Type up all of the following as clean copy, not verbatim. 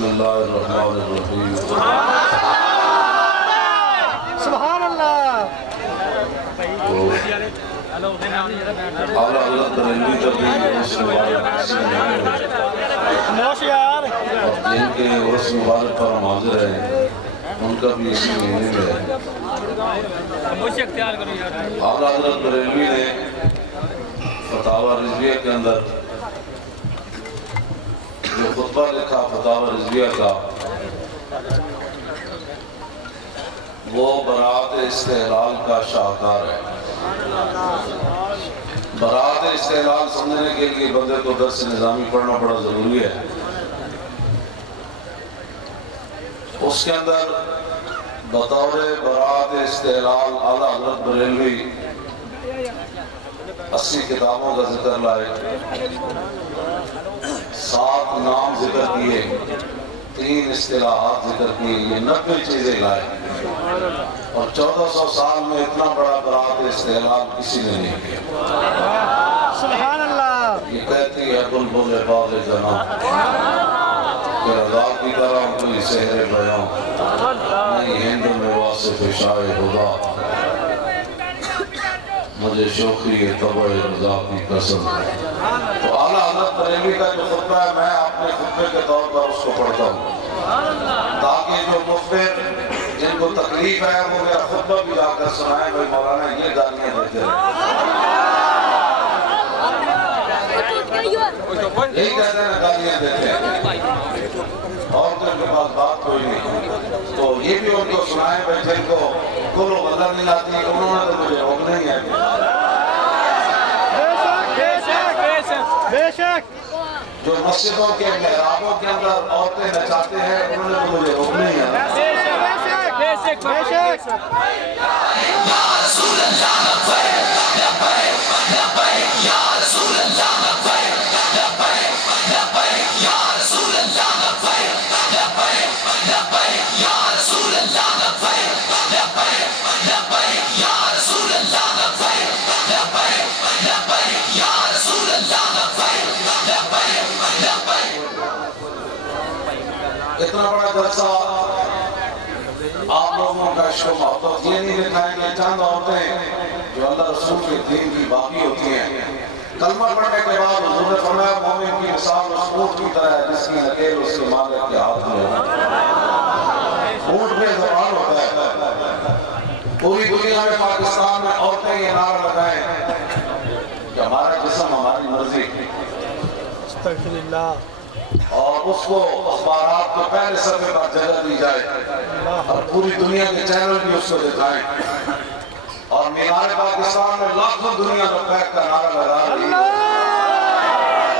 بسم اللہ الرحمن الرحیم سبحان اللہ اعلیٰ حضرت بریلوی تبلیغ عرس مبارک نوش یار اور جن کے عرس مبارک پر ہم حاضر ہیں ان کا بھی اسی مہینے میں ہے۔ اعلیٰ حضرت بریلوی نے فتاوی رضویہ کے اندر جو خطبہ لکھا فتاوی رضویہ کا، وہ براءت استحلال کا شاہکار ہے۔ براءت استحلال سمجھنے کے لیے بندے کو درس نظامی پڑھنا بڑا ضروری ہے۔ اس کے اندر بطور براءت استحلال اعلیٰ حضرت بریلوی 80 کتابوں کا ذکر لائے، 7 نام ذکر کیے، 3 اصطلاحات ذکر کیے، یہ 90 چیزیں لائے، اور 1400 سال میں اتنا بڑا براءت استحلال کسی نے نہیں کیا۔ سبحان اللہ یہ کہتی ہے بلبل باغ جناں کہ رضا کی طرح کوئی سحر بیاں نہیں ہند میں واصف شائع خدا، مجھے شوخی طبع رضا کی قسم۔ تو اعلیٰ حضرت بریلوی کا جو خطبہ ہے میں اپنے خطبے کے طور پر اس کو پڑھتا ہوں تاکہ جو مخبر جن کو تکلیف ہے وہ میرا خطبہ بھی جا کر سنائیں، بھئی مولانا یہ گالیاں دیتے ہیں، یہی کہتے ہیں گالیاں دیتے ہیں، اور تو ان کے پاس بات کوئی نہیں، تو یہ بھی ان کو سنائیں بھئی جن کو گل و غزل نہیں آتی، انہوں نے تو مجھے روکنا ہی ہے۔ بے شک جو مسجدوں کے محرابوں کے اندر عورتیں نچاتے ہیں انہوں نے تو مجھے روکنا ہی ہے۔ بے شک بے شک یا رسول اللہ لبیک لبیک لبیک یا رسول اللہ لبیک لبیک لبیک یا رسول اللہ لبیک لبیک لبیک یا رسول اللہ لبیک لبیک لبیک یا رسول اللہ لبیک لبیک لبیک یا رسول اللہ لبیک لبیک لبیک۔ اتنا بڑا جلسہ آپ لوگوں کا عشق و محبت یہ نہیں دکھائیں گے، چند عورتیں جو اللہ رسول کے دین کی باقی ہوتی ہیں، کلمہ پڑھنے کے بعد حضور نے فرمایا مومن کی مثال اس اونٹ کی طرح ہے جس کی نکیل اس کے مالک کے ہاتھ میں ہو۔ اونٹ میں زبان ہوتا ہے۔ پوری دنیا میں پاکستان میں عورتیں یہ نعرہ لگائیں کہ ہمارا جسم ہماری مرضی، استغفر اللہ اور اس کو اخبارات کے پہلے صفحے پر جگہ دی جائے اور پوری دنیا کے چینل بھی اس کو دکھائیں، اور مینار پاکستان میں لاکھوں دنیا لبیک کا نعرہ لگا رہی ہے،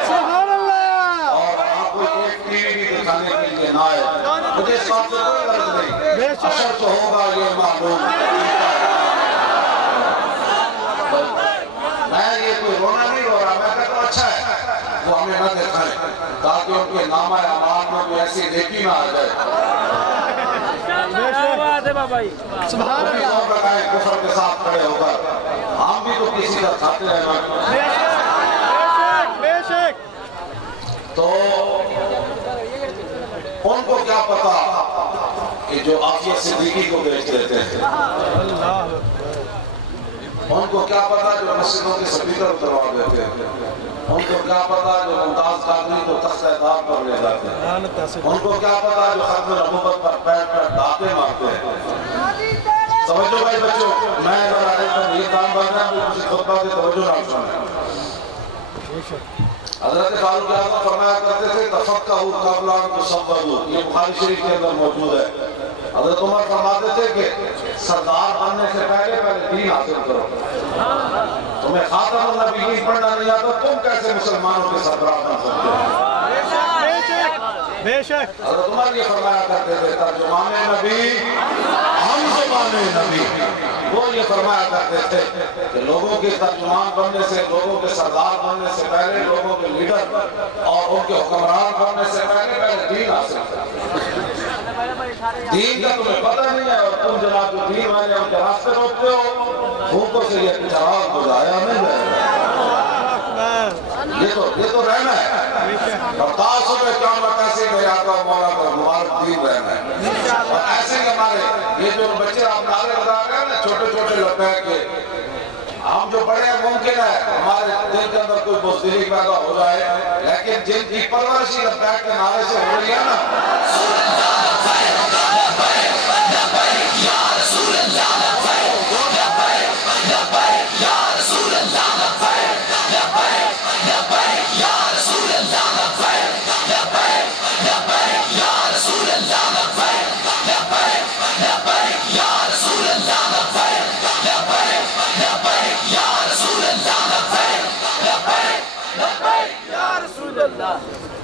سبحان اللہ اور آپ کو ایک ٹی وی بھی دکھانے کے لیے نہ آئے، مجھے اس بات سے کوئی غرض نہیں، اشر تو ہوگا یہ معلوم۔ میں یہ کوئی رونا نہیں رو رہا، میں کہتا ہوں اچھا ہے وہ ہمیں نہ دکھائیں تاکہ ان کے نامہ اعمال میں کوئی ایسی نیکی نہ آ جائے۔ سبحان وہ بھی اللہ اور لگائیں کفر کے ساتھ کھڑے ہو کر، ہم بھی تو کسی کا کھاتے ہیں نا۔ بے شک بے شک تو ان کو کیا پتا کہ جو عافیہ صدیقی کو بیچ دیتے ہیں، ان کو کیا پتا جو مسجدوں کے سپیکر اتروا دیتے ہیں، ان کو کیا پتا جو ممتاز قادری کو تخت اعتاب پر لے جاتے ہیں، ان کو کیا پتا جو ختم نبوت پر پیر پیر ڈاکے مارتے ہیں۔ توجہ بھائی بچوں، میں ذرا ایک دم یہ کام کرنا ہے کہ کسی خطبہ کی توجہ نہ سنیں۔ حضرت فاروق اعظم فرمایا کرتے تھے تفقہوا قبل ان تصوروا، یہ بخاری شریف کے اندر موجود ہے۔ حضرت عمر فرماتے تھے کہ سردار بننے سے پہلے دین حاصل کرو، تمہیں خاتم النبیین پڑھنا نہیں آتا تم کیسے مسلمانوں کے سربراہ بن سکتے ہو؟ بے شک حضرت عمر یہ فرمایا کرتے تھے ترجمان نبی ہم زبان نبی، وہ یہ فرمایا کرتے تھے کہ لوگوں کے ترجمان بننے سے، لوگوں کے سردار بننے سے پہلے، لوگوں کے لیڈر اور ان کے حکمران بننے سے پہلے دین حاصل کرو۔ دین کا تمہیں پتہ نہیں ہے اور تم جناب جو دین والے ان کے راستے روکتے ہو، بھوکوں سے یہ چراغ بجھایا نہیں جائے گا۔ یہ تو رہنا ہے۔ اور تاسو میں قیامت ایسی میں آقا مولا کا خواتین رہنا ہے. اور ایسے ہی ہمارے یہ جو بچے آپ نعرے لگا رہے ہیں نا چھوٹے چھوٹے لبیک کے، ہم جو بڑے ہیں ممکن ہے ہمارے دل کے اندر کوئی بزدلی پیدا ہو جائے، لیکن جن کی پرورشی لبیک کے نعرے سے ہو رہی ہے نا،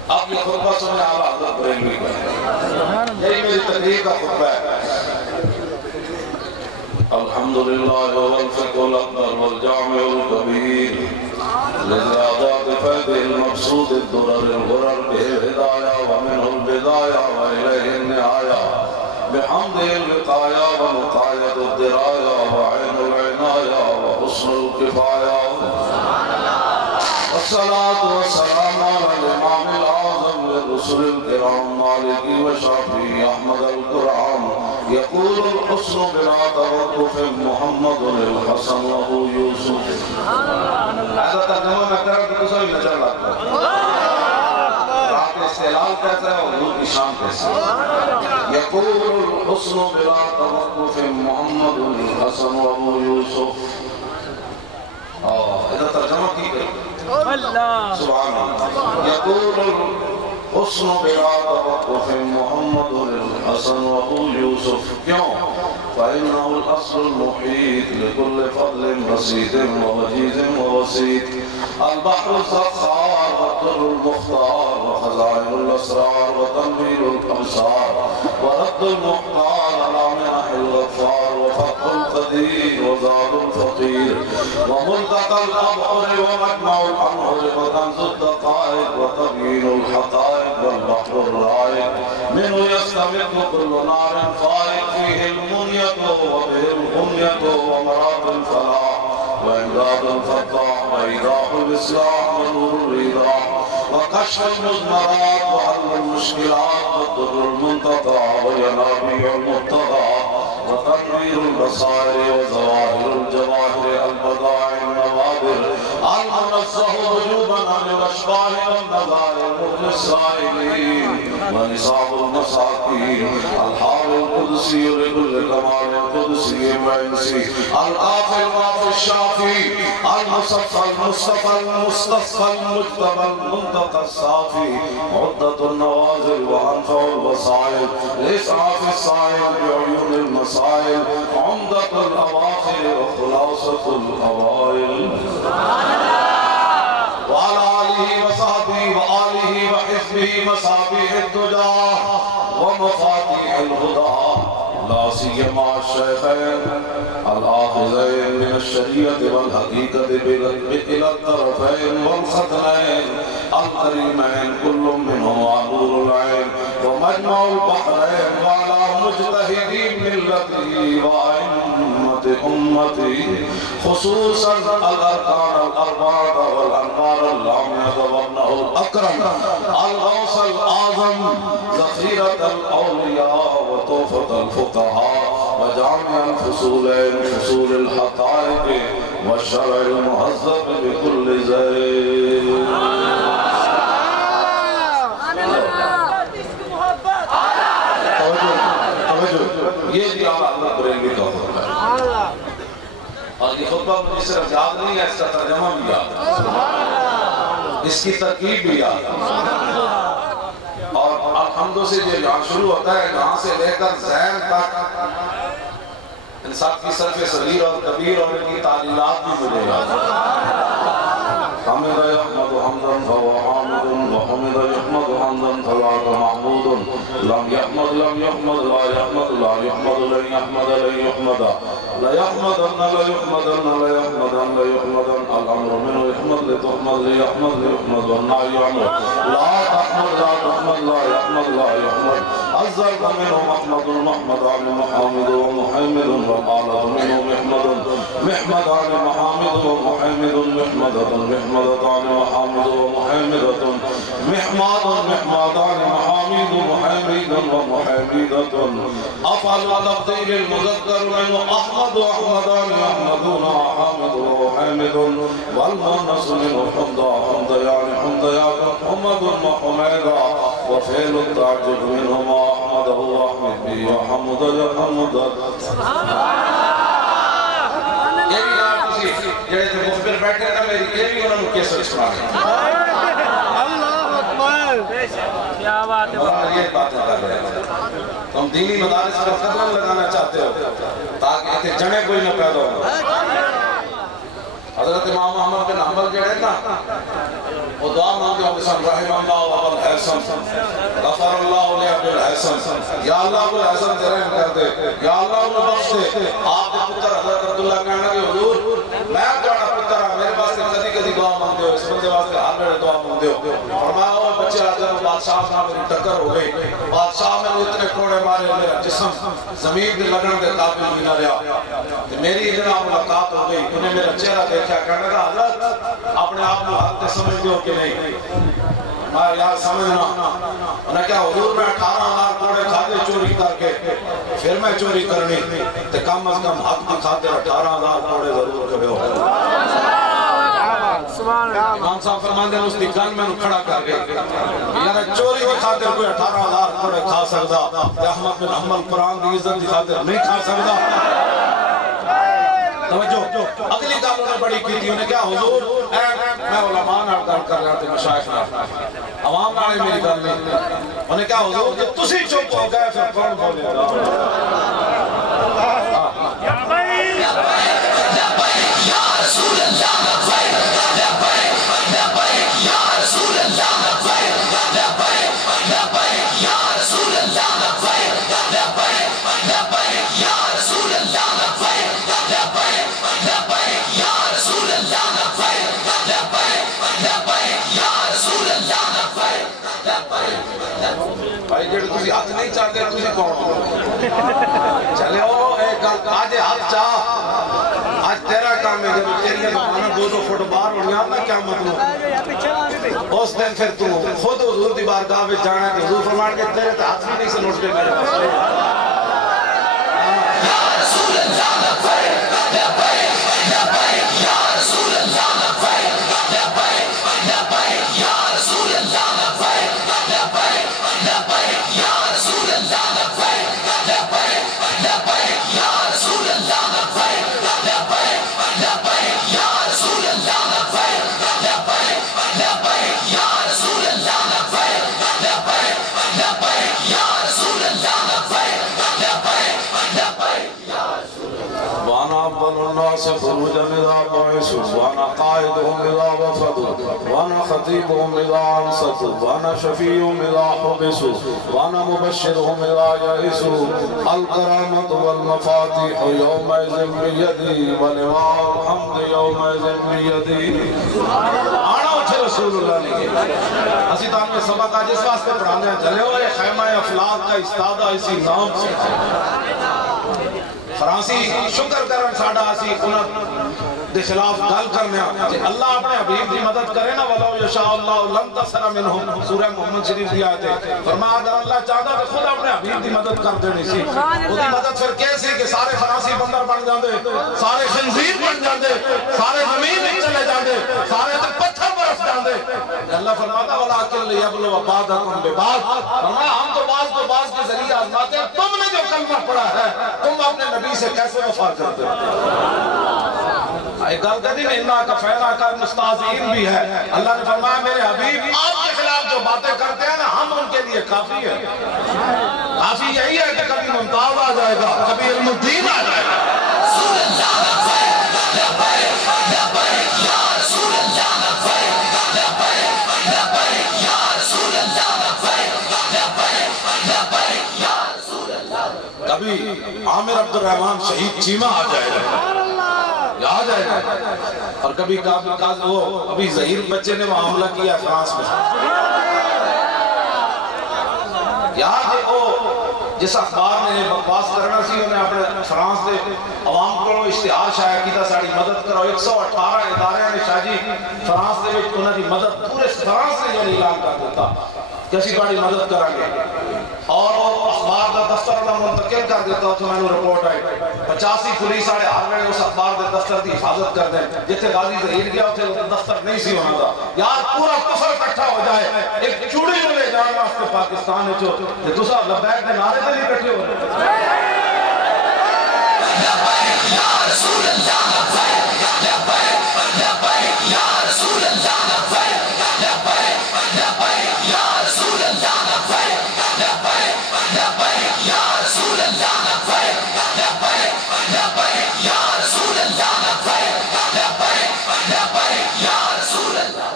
اب یہ خطبہ سننے آلہ حضرت بریلوی کا، یہی میری تقریر کا خطبہ ہے. الحمدللہ والفقہ الاکبر والجامع الکبیر لزیادات فیض المقصود الدرر الغرر به الہدایہ ومنہ البدایہ وإلیہ النہایہ بحمد الوقایہ ونقایت الدرایہ وعین العنایہ وحسن الکفایہ. والصلاة والسلام على الإمام الأعظم للرسل الكرام مالك وشافعي أحمد القرآن يقول الحسن بلا توقف محمد الحسن وهو يوسف. هذا ترجمہ میں کروں کہ کسا بھی نظر لگتا ہے. رات استعلال کہتا ہے اور حضور کی شان کیسے. يقول الحسن بلا توقف محمد الحسن وهو يوسف. إذا ترجمہ کی گئی سبحان اللہ. يقول الحسن بلا توقف محمد الحسن وهو يوسف. کیوں؟ فإنه الأصل المحيط لكل فضل بسيط ووجيز ووسيط. البحر الزخار والدر المختار وخزائن الأسرار وتنوير الأبصار ورد المحتار على منح الغفار وفتح القدير وزاد الفقير وملتقى الأبحر ومجمع الأنهر وكنز الدقائق وتبيين الحقائق والبحر الرائق منه يستمد كل نار فائق فيه المنية وبه الغنية ومراد الفلاح وإمداد الفتاح وإيضاح الإصلاح ونور الإيضاح وكشف المضمرات وحل المشكلات والضر المنتقى وينابيع المبتغى وتنوير البصائر وظواهر الجواهر البضائع النوادر المنزه وجوبا عن الأشباه والنظائر للسائلين ونصاب المساكين الحار القدسي لكل كمال القدسي وإنسي القافي الوافي الشافي المصفى المصطفى المستصفى المجتبى المنتقى الصافي عدة النوازل وأنفع البصائر لإسعاف الصائل بعيون المصائل عمدة الأواخر وخلاصة الأوائل. وعلى آله وصحبه وآله وحزبه مصابيح الدجى ومفاتيح الهدى لا سيما الشيخين الآخذين من الشريعة والحقيقة إلى الطرفين والختنين الكريمين كل منهما نور العين ومجمع البحرين وعلى مجتهدين ملته وأئمة أمتي خصوصا الأركان الأربعة والأنوار اللامية وابنه الأكرم الغوث الأعظم ذخيرة الأولياء وطوفة الفقهاء وجامع الفصولين فصول الحقائق والشرع المهذب بكل زين. یہ بھی حضرت بریلوی کا خطبہ ہے اور یہ خطبہ مجھے صرف یاد نہیں ہے، اس کا ترجمہ بھی یاد ہے، اس کی ترکیب بھی یاد ہے. اور الحمدو سے جو یہاں شروع ہوتا ہے جہاں سے لے کر ذہن تک انسان کی صرف صغیر اور کبیر اور ان کی تعلیلات بھی مجھے یاد ہے. حمد يحمد حمدا فهو حامد وحمد يحمد حمدا فذاك محمود لم يحمد لا يحمد لا يحمد لن يحمد لن يحمد لا يحمدن لا يحمدن لا يحمدن لا يحمدن الأمر منه يحمد لتحمد ليحمد والنهي عنه لا تحمد لا تحمد لا يحمد لا يحمد الزرق منه محمد محمد عن محمد ومحمد والآلة منه محمد عن محمد ومحمد محمد عن محمد ومحمد محمد عن محمد ومحمد حميدة أفعل تفضيل المذكر منه أحمد وأحمدان يحمدون حامد وحامد والمؤنث منه حمدا حمديان حمديان محمد وحميدا وفعل التعجب منهما أحمد وأحمد بي وحمد يحمد جڑے تے مخبر بیٹھے نا میری یہ بھی انہوں نے کیسے سنا ہے اللہ اکبر کیا بات ہے یہ باتیں کر رہے ہیں تم دینی مدارس پر قدم لگانا چاہتے ہو تاکہ اتنے جنے کوئی نہ پیدا ہو حضرت امام محمد بن حنبل جڑے نا وہ دعا مانگے ہو بسم رحم اللہ و ابو الحسن غفر اللہ علیہ ابو الحسن یا اللہ ابو الحسن رحم کر دے یا اللہ انہیں بخش دے آپ کے پتر حضرت عبداللہ کہنا کہ حضور میں جانا پتر ہاں میرے پاس کدی کدی دعا مانگتے ہو اس بندے واسطے ہر میرے دعا مانگتے ہو فرمایا وہ بچے آ جب بادشاہ صاحب میری ٹکر ہو گئی بادشاہ میں اتنے کوڑے مارے میرا جسم زمین دے لگن دے قابل بھی نہ رہا میری جناب ملاقات ہو گئی انہیں میرا چہرہ دیکھا کہنے کا حضرت اپنے آپ کو حق تے سمجھتے ہو کہ نہیں میں یار سمجھنا انہیں کہا حضور میں 18,000 کوڑے کھاتے چوری کر کے پھر میں چوری کرنی تے کم از کم حق بھی کھاتے 18,000 کوڑے ضرور کبھی ہو امام صاحب فرمان دے اس دی گن میں کھڑا کر گئے یعنی چوری کی خاطر کوئی 18,000 کوڑے کھا سکتا احمد بن حنبل قرآن دی عزت دی خاطر نہیں کھا سکتا توجہ اگلی گل انہیں بڑی کی تھی انہیں کیا حضور میں علماء نال گل کر رہا تھا مشائخ نال عوام نال میری گل نہیں انہیں کیا حضور کہ تسی چپ ہو گئے پھر کون بولے گا یا رسول اللہ ہاتھ نہیں چاہتے تجھے کون چلے ہو ایک آج ہاتھ چاہ آج تیرا کام ہے جب تیری زمانہ 2 فٹ باہر ہو گیا نا کیا مطلب اس دن پھر تو خود حضور دی بارگاہ میں جانا ہے حضور فرمان کے تیرے تو ہاتھ بھی نہیں سے لوٹتے میرے پاس یا رسول اللہ لبیک لبیک لبیک یا رسول اللہ لبیک لبیک لبیک یا رسول اللہ لبیک لبیک لبیک یا رسول اللہ لبیک لبیک لبیک یا رسول اللہ لبیک لبیک لبیک یا رسول اللہ لبیک لبیک لبیک یا رسول اللہ لبیک لبیک لبیک یا رسول اللہ لبیک لبیک لبیک وانا افضل الناس خروجا اذا بعثوا وانا قائدهم اذا وفدوا وانا خطيبهم اذا انصتوا وانا شفيعهم اذا حبسوا وانا مبشرهم اذا يئسوا الكرامة والمفاتيح يومئذ بيدي ولواء الحمد يومئذ بيدي آنا اچھے رسول اللہ نے اسی تعلیم میں سبق آج اس واسطے پڑھانے ہیں چلے ہوئے خیمہ افلاق کا استادہ اسی نام سے فرانسی شکر کرن ساڑھا اسی کنت دے خلاف گل کرنے ہیں اللہ اپنے حبیب دی مدد کرے نا وَلَوْ يَشَاءُ اللَّهُ لَمْ تَسْرَ مِنْهُمْ سورہ محمد شریف دی آئے تھے فرمایا اگر اللہ چاہتا تو خود اپنے حبیب دی مدد کر دینی سی وہ دی مدد پھر کیسی کہ سارے فرانسی بندر بن جاندے سارے خنزیر بن جاندے سارے زمین میں چلے جاندے سارے تک پتھر برف جاندے اللہ فرماتا وَلَاكِنْ لِيَبْلُوَ بَعْضَكُمْ بِبَعْضٍ فرمایا ہم تو بعض کے ذریعے آزماتے ہیں تم نے جو کلمہ پڑھا ہے تم اپنے نبی سے کیسے وفا کرتے ہو ایک گل کہتی ہے انہا کا فیضہ کا مستعزین بھی ہے اللہ نے فرمایا میرے حبیب آپ کے خلاف جو باتیں کرتے ہیں نا ہم ان کے لیے کافی ہے کافی یہی ہے کہ کبھی ممتاز آ جائے گا کبھی علم الدین آ جائے گا رسول اللہ لبیک لبیک لبیک یا رسول اللہ لبیک لبیک لبیک یا رسول اللہ لبیک لبیک لبیک یا رسول اللہ کبھی عامر عبد الرحمن شہید چیمہ آ جائے گا آ جائے گا اور کبھی وہ ابھی ظہیر بچے نے معاملہ کیا فرانس میں یہاں کہ وہ جس اخبار نے بکواس کرنا سی انہیں اپنے فرانس دے عوام کو اشتہار شائع کیتا ساڑی مدد کرو 118 ادارے نے شاہ جی فرانس دے انہوں نے مدد پورے فرانس نے جو اعلان کر دیتا کہ اسی بڑی مدد کریں گے اور اخبار دا دفتر دا منتقل کر دیتا تو میں نے رپورٹ آئی 85 پولیس آڑے ہر میں اس اخبار دے دفتر دی حفاظت کر دیں جتے غازی ظہیر گیا ہوتے دفتر نہیں سی ہونا دا یار پورا کفر اکٹھا ہو جائے ایک چوڑی میں لے جانا اس کے پاکستان ہے جو کہ دوسرا لبیک دے نعرے دے نہیں کٹھے ہو رہے یا رسول اللہ لبیک لبیک لبیک یا رسول اللہ لبیک لبیک لبیک یا رسول اللہ لبیک لبیک لبیک یا رسول اللہ لبیک لبیک لبیک یا رسول اللہ لبیک لبیک لبیک یا رسول اللہ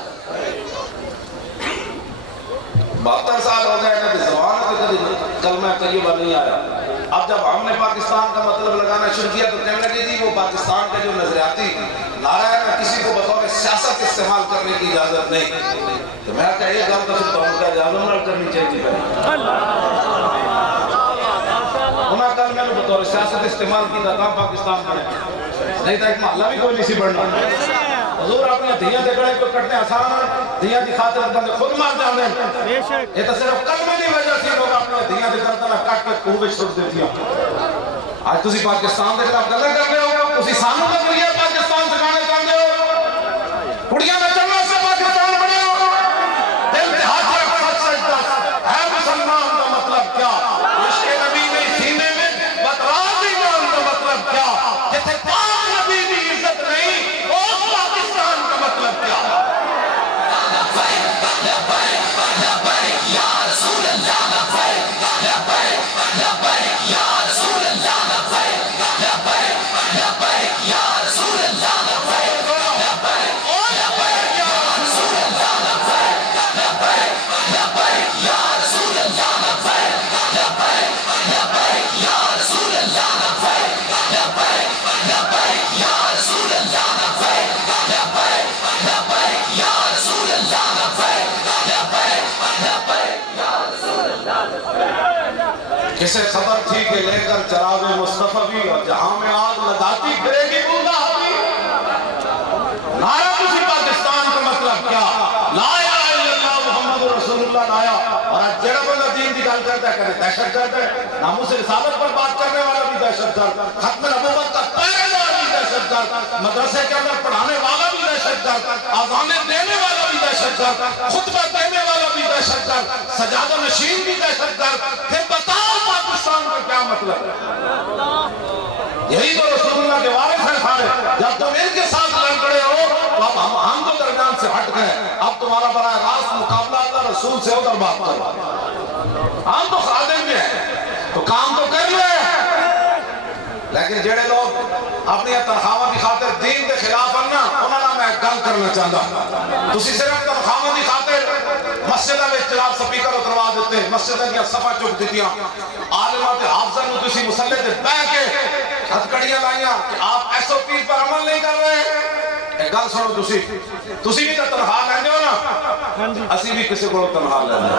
72 سال ہو گئے کہ زبان کے کبھی کلمہ طیبہ نہیں آیا اب جب ہم نے پاکستان کا مطلب لگانا شروع کیا تو کہنے لگی تھی وہ پاکستان کا جو نظریاتی نعرہ ہے کسی کو بطور سیاست استعمال کرنے کی اجازت نہیں تو میں کہا یہ گل تو پھر تو ہم کا اجازت کرنی چاہیے انہاں کل میں نے بطور سیاست استعمال کی تھا پاکستان کا نہیں تھا ایک محلہ بھی کوئی نہیں سی بڑھنا حضور اپنے دھیاں دے گڑے کو کٹنے آسان ہیں دھیاں دی خاطر بندے خود مار جانے یہ تو صرف کلمے دی وجہ سے لوگ اپنے دھیاں دے کرتا کٹ کے کوہ وچ چھوڑ دیتی ہیں آج تسی پاکستان دے خلاف گلیں کر رہے ہو تسی سانوں کا ذریعہ پاکستان سکھانے چاہتے ہو کڑیاں میں چلنا سے پاکستان بنے ہو دل دے ہاتھ رکھ سکتا ہے مسلمان کا مطلب کیا عشق نبی میں سینے میں بتراز ایمان کا مطلب کیا جیسے پاک نبی کی عزت نہیں پاکستان کا مطلب کیا کسے خبر تھی کہ لے کر چراغ مصطفی اور جہاں میں آگ لگاتی پھرے گی بولا ہوئی نعرہ تسی پاکستان کا مطلب کیا لا الہ الا اللہ محمد رسول اللہ لایا اور آج جڑا بندہ دین کی گل کرتا ہے کہ دہشت گرد ہے ناموس رسالت پر بات کرنے والا بھی دہشت گرد ختم نبوت کا پہرے دار بھی دہشت گرد مدرسے کے اندر پڑھانے والا بھی دہشت گرد آزانے دینے والا بھی دہشت گرد خطبہ دینے والا بھی دہشت گرد سجادہ نشین بھی دہشت گرد پھر بتاؤ پاکستان کا کیا مطلب ہے یہی تو رسول اللہ کے وارث ہیں سارے جب تم ان کے ساتھ لڑ پڑے ہو تو اب ہم تو درمیان سے ہٹ گئے اب تمہارا براہ راست مقابلہ آتا رسول سے ادھر بات کرو ہم تو خادم میں ہیں تو کام تو کر لے لیکن جڑے لوگ اپنی تنخواہ کی خاطر دین کے خلاف آنا انہوں نے میں گل کرنا چاہتا تسی صرف تنخواہ کی خاطر مسجدہ میں اختلاف سپیکر اتروا دیتے مسجدہ کی صفحہ چک دیتیاں عالمات حافظہ نے تسی مسلح سے بہ کے ہتھکڑیاں لائیاں کہ آپ ایس او پیز پر عمل نہیں کر رہے ایک گل سنو تسی بھی تو تنخواہ لیندے ہو نا اسی بھی کسی کو تنخواہ لیندے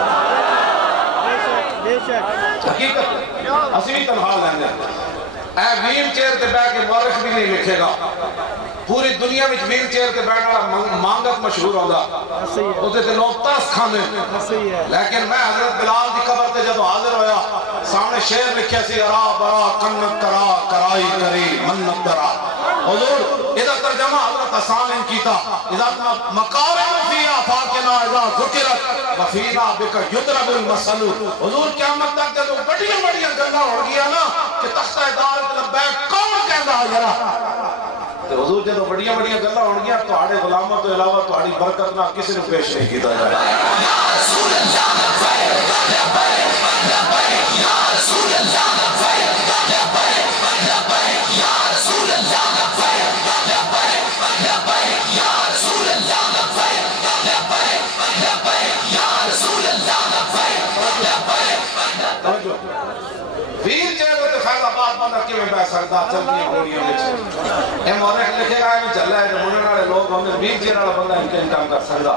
حقیقت اسی بھی تنخواہ لیندے اے ویل چیئر کے بیٹھ کے مورخ بھی نہیں لکھے گا پوری دنیا میں ویل چیئر کے بیٹھ والا مانگت مشہور ہوگا اسے تے لوگ ترس کھانے لیکن میں حضرت بلال دی قبر تے جب حاضر ہویا سامنے شعر لکھیا سی ارا برا کنت کرا کرائی کری منت درا حضور ادھا ترجمہ حضرت حسان ان کیتا ادھا مقارن فی آفاقنا ادھا ذکرت وفینا بکا یدرب المسلو حضور قیامت تک جب بڑیاں بڑیاں گنگا ہو گیا نا کہ تختہ دار لبیک کون کہندا ہے تو حضور جب بڑیاں بڑیاں گلہ ہو گیا تو آڑے غلامہ تو علاوہ تو آڑی برکت نہ کسی نے پیش نہیں کیتا جائے یا رسول اللہ لبیک لبیک لبیک یا رسول اللہ لبیک لبیک لبیک یا رسول اللہ لبیک لبیک لبیک یا رسول اللہ لبیک لبیک لبیک یا رسول اللہ لبیک لبیک ویر چہر ہوتے فیض آباد بندہ کی میں بہ سکتا چل دیا گوڑیوں میں اے مورخ لکھے گا ہے چل رہا ہے جو منہ نارے لوگ ہمیں ویر چہر والا بندہ ان کے انکام کر سکتا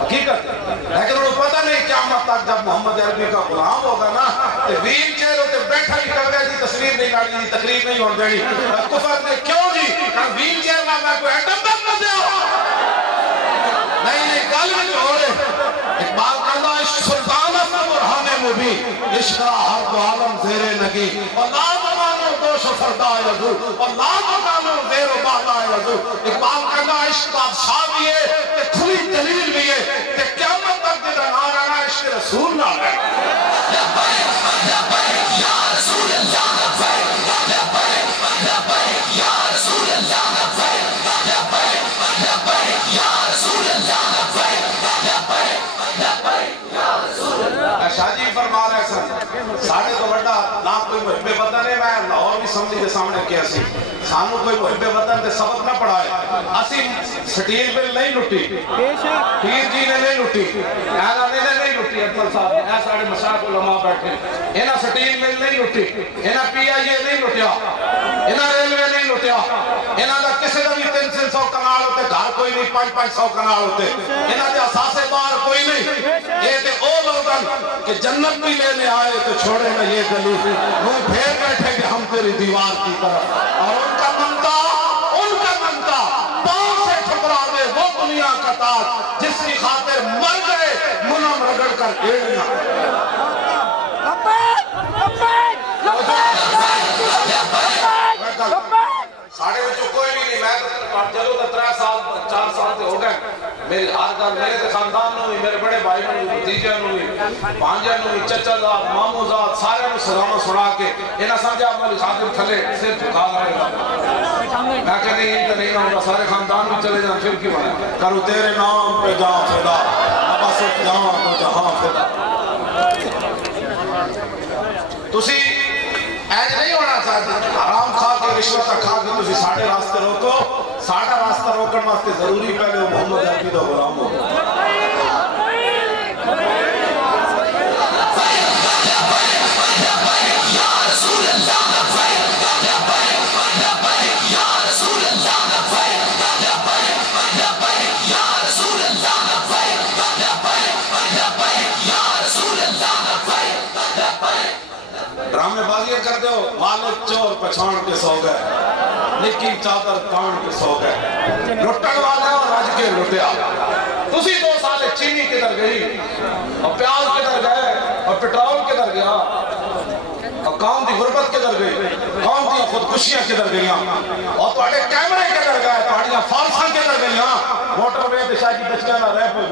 حقیقت لیکن انہوں پتہ نہیں قیامت تک جب محمد عربی کا غلام ہوگا نا تو ویر چہر ہوتے بیٹھا ہی کر گئے تھی تصویر نہیں کاٹی تھی تقریر نہیں ہو دینی کفر نے کیوں جی کہ ویر چہر نہ میں کوئی ایٹم تک نہ دیا نہیں گل میں جو ہو رہے اقبال کہتا ہے سلطانت برہان مبین عشق ہر دو عالم زیر نگی اور لا مانو دوش و فردا یزو اور لا مانو زیر و بالا یزو اقبال کہتا ہے عشق بادشاہ بھی ہے کہ کھلی دلیل بھی ہے کہ قیامت تک جدہ نہ رہنا عشق رسول نہ رہنا یا رسول اللہ یا رسول اللہ شاہ جی فرما رہے سن ساڑھے تو بڑا نہ کوئی محب وطن ہے میں لاہور بھی سمجھی دے سامنے کیا سی سانو کوئی محب وطن دے سبق نہ پڑھائے اسی سٹیل بل نہیں لٹی پیر جی نے نہیں لٹی اہلا نے نہیں لٹی اکبر صاحب نے اے ساڑھے مشاق علماء بیٹھے انہا سٹیل بل نہیں لٹی انہا پی آئی اے نہیں لٹیا انہا ریلوے نہیں لٹیا انہا دا کسی دا بھی 300 کنال ہوتے گھر کوئی نہیں 500 کنال ہوتے انہا دے اساسے بار کوئی نہیں یہ دے او لوگن کہ جنت بھی لینے آئے تو چھوڑے نہ یہ گلی وہ پھیر بیٹھے کہ ہم تیری دیوار کی طرف اور ان کا منتا پاؤں سے ٹھکرا دے وہ دنیا کا تاج جس کی خاطر مر گئے منم رگڑ کر ایڑیاں ساڑھے بچوں کوئی بھی نہیں میں جلو دا 3 سال 4 سال تے ہو گئے میرے ہر گھر میرے تے خاندان نو بھی میرے بڑے بھائی نو بھی بھتیجے نو بھی بھانجے نو بھی چچا زاد مامو زاد سارے نو سلام سنا کے انہاں سمجھا مولی خاطر تھلے سر جھکا رہے گا میں کہ نہیں انت نہیں ہوگا سارے خاندان بھی چلے جائیں پھر کی بنا کرو تیرے نام پہ جہاں فدا ابا صرف جہاں پہ جہاں فدا تسی ایج نہیں ہونا چاہتے حرام کھا کے رشوت کھا کے تسی ساڑھے راستے روکو ساڑھا راستہ روکن واسطے ضروری پہلے وہ محمد عربی دا غلام ہو ڈرامے بازیاں کرتے ہو والد چور پچھان کے سو گئے نکی چادر تان کے سو گئے لٹن والے اور رج کے لٹیا تسی 2 سالے چینی کدھر گئی اور پیاز کدھر گئے اور پٹرول کدھر گیا اور قوم دی غربت کدھر گئی قوم دی خودکشیاں کدھر گئیاں اور تواڈے کیمرے کدھر گئے تواڈیاں فالساں کدھر گئیاں موٹر وے تے شاہی بچیاں نہ رہ پئی